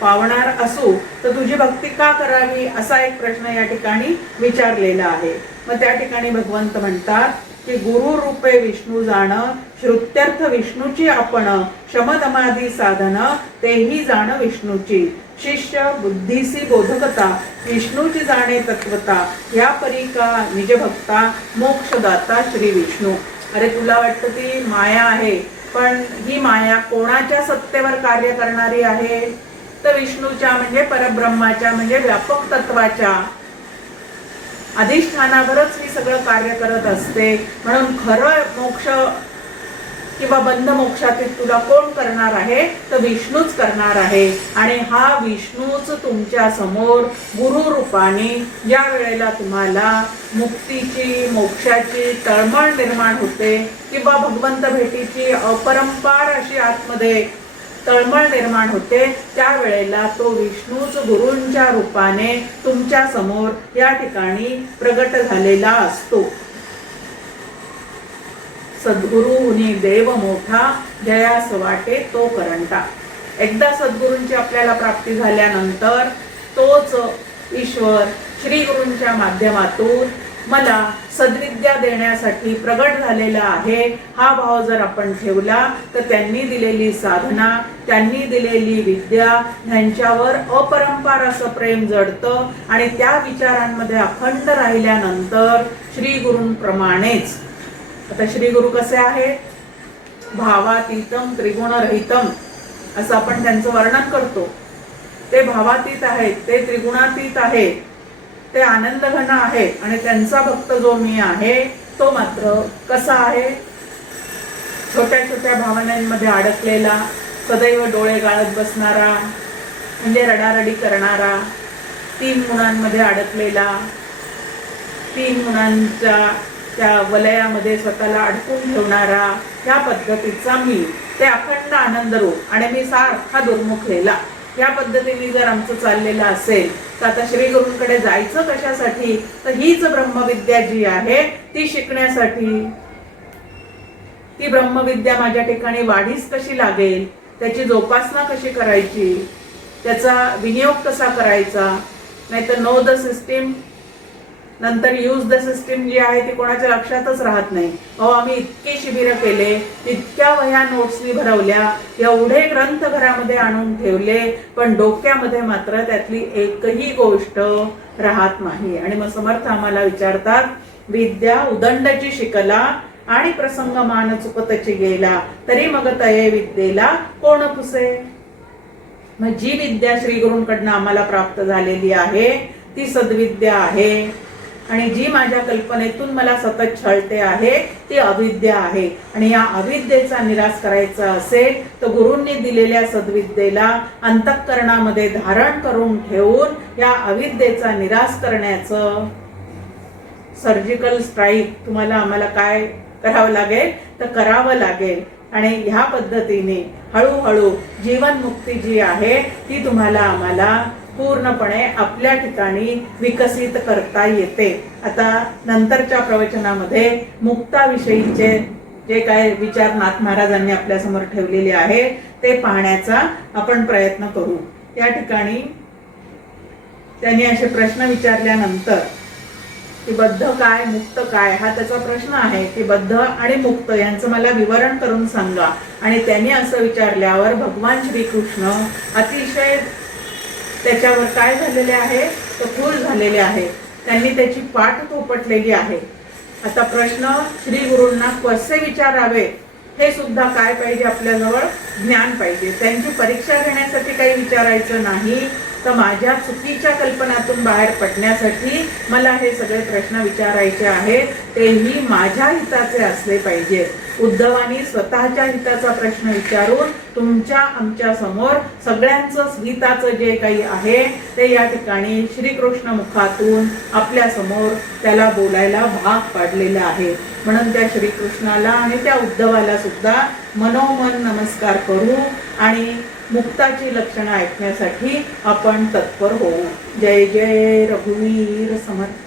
पावणार असू तर तुझी भक्ती का करावी, असा एक प्रश्न या ठिकाणी विचारलेला आहे. मग त्या ठिकाणी भगवंत म्हणतात की गुरु रूपे विष्णू जाण, श्रुत्यर्थ विष्णूची आपण, शमदमादी साधन तेही जाण विष्णूची. शिष्य बुद्धीसी बोधकता, विष्णूची जाणे तत्वता, या परिका निजभक्ता, मोक्षदाता श्री विष्णू. अरे तुला वाटतं ती माया आहे, पण ही माया कोणाच्या सत्तेवर कार्य करणारी आहे तर विष्णूच्या म्हणजे परब्रह्माच्या म्हणजे व्यापक तत्वाच्या अधिष्ठानावरच ही सगळं कार्य करत असते. म्हणून खरं मोक्ष किंवा बंध मोक्षातील तुला कोण करणार आहे तर विष्णूच करणार आहे. आणि हा विष्णूच तुमच्या समोर गुरु रूपाने ज्या वेळेला तुम्हाला मुक्तीची मोक्षाची तळमळ निर्माण होते किंवा भगवंत भेटीची अपरंपार अशी आतमध्ये तळमळ निर्माण होते, त्यावेळेला तो विष्णूच गुरूंच्या रूपाने तुमच्या समोर या ठिकाणी प्रगट झालेला असतो. सद्गुरुनी देव मोठा, जयास वाटे तो करंटा. एकदा सद्गुरूंची आपल्याला प्राप्ती झाल्यानंतर तोच ईश्वर श्री गुरूंच्या माध्यमातून मला सद्विद्या देण्यासाठी प्रगट झालेला आहे, हा भाव जर आपण ठेवला तर त्यांनी दिलेली साधना, त्यांनी दिलेली विद्या ह्यांच्यावर अपरंपार असं प्रेम जडतं. आणि त्या विचारांमध्ये अखंड राहिल्यानंतर श्री गुरूंप्रमाणेच, आता श्री गुरु कसे आहेत, भावातीतम त्रिगुणरहितम असं आपण त्यांचं वर्णन करतो. ते भावातीत आहेत, ते त्रिगुणातीत आहेत, ते आनंद घन आहेत. आणि त्यांचा भक्त जो मी आहे तो मात्र कसा आहे, छोट्या छोट्या भावनांमध्ये अडकलेला, सदैव डोळे गाळत बसणारा, म्हणजे रडारडी करणारा, 3 मुलांमध्ये अडकलेला, 3 मुलांच्या त्या वलयामध्ये स्वतःला अडकून ठेवणारा, ह्या पद्धतीचा मी ते अखंड आनंद रूप आणि मी सारखा दुर्मुखलेला, या पद्धतीने जर आमचं चाललेलं असेल तर आता श्रीगुरूंकडे जायचं कशासाठी? तर हीच ब्रह्मविद्या जी आहे ती शिकण्यासाठी. ती ब्रह्मविद्या माझ्या ठिकाणी वाढीस कशी लागेल, त्याची जोपासना कशी करायची, त्याचा विनियोग कसा करायचा, नाहीतर नो द सिस्टीम नंतर यूज द सिस्टीम जी आहे ती कोणाच्या लक्षातच राहत नाही. आम्ही इतके शिबिरं केले, इतक्या वह्या नोट्सनी भरवल्या, एवढे ग्रंथ घरामध्ये आणून ठेवले, पण डोक्यामध्ये मात्र त्यातली एकही गोष्ट राहत नाही. आणि मग समर्थ आम्हाला विचारतात, विद्या उदंडची शिकला आणि प्रसंग मान चुकतची गेला, तरी मग तये विद्येला कोण पुसे. मग जी विद्या श्रीगुरूंकडनं आम्हाला प्राप्त झालेली आहे ती सद्विद्या आहे, आणि जी माझ्या कल्पनेतून मला सतत छळते आहे ती अविद्या आहे. आणि या अविद्येचा निराश करायचा असेल तर गुरूंनी दिलेल्या सद्विद्येला अंतःकरणामध्ये धारण करून ठेवून या अविद्येचा निराश करण्याचं सर्जिकल स्ट्राईक तुम्हाला आम्हाला काय करावं लागेल तर करावं लागेल. आणि ह्या पद्धतीने हळूहळू जीवनमुक्ती जी आहे ती तुम्हाला आम्हाला पूर्णपणे आपल्या ठिकाणी विकसित करता येते. आता नंतरच्या प्रवचनामध्ये मुक्ताविषयीचे जे काय विचार नाथ महाराजांनी आपल्यासमोर ठेवलेले आहे ते पाहण्याचा आपण प्रयत्न करू. या ठिकाणी त्यांनी असे प्रश्न विचारल्यानंतर की बद्ध काय मुक्त काय हा त्याचा प्रश्न आहे की बद्ध आणि मुक्त यांचं मला विवरण करून सांगा. आणि त्यांनी असं विचारल्यावर भगवान श्रीकृष्ण अतिशय त्याच्यावर काय झालेले आहे तर खुश झालेले आहे. त्यांनी त्याची पाठ थोपटलेली आहे. आता प्रश्न श्री गुरूंना कसे विचारावे हे सुद्धा काय पाहिजे, आपल्याजवळ ज्ञान पाहिजे. त्यांची परीक्षा घेण्यासाठी काही विचारायचं नाही, तर माझ्या चुकीच्या कल्पनातून बाहेर पडण्यासाठी मला हे सगळे प्रश्न विचारायचे आहेत. तेही माझ्या हिताचे असले पाहिजे. उद्धवानी स्वतःच्या हिताचा प्रश्न विचारून तुमच्या आमच्या समोर सगळ्यांचं हिताचं जे काही आहे ते या ठिकाणी श्रीकृष्ण मुखातून आपल्या समोर त्याला बोलायला भाग पाडलेला आहे. म्हणून त्या श्रीकृष्णाला आणि त्या उद्धवाला सुद्धा मनोमन नमस्कार करू आणि मुक्ताची लक्षणं ऐकण्यासाठी आपण तत्पर होऊ. जय जय रघुवीर समर्थ.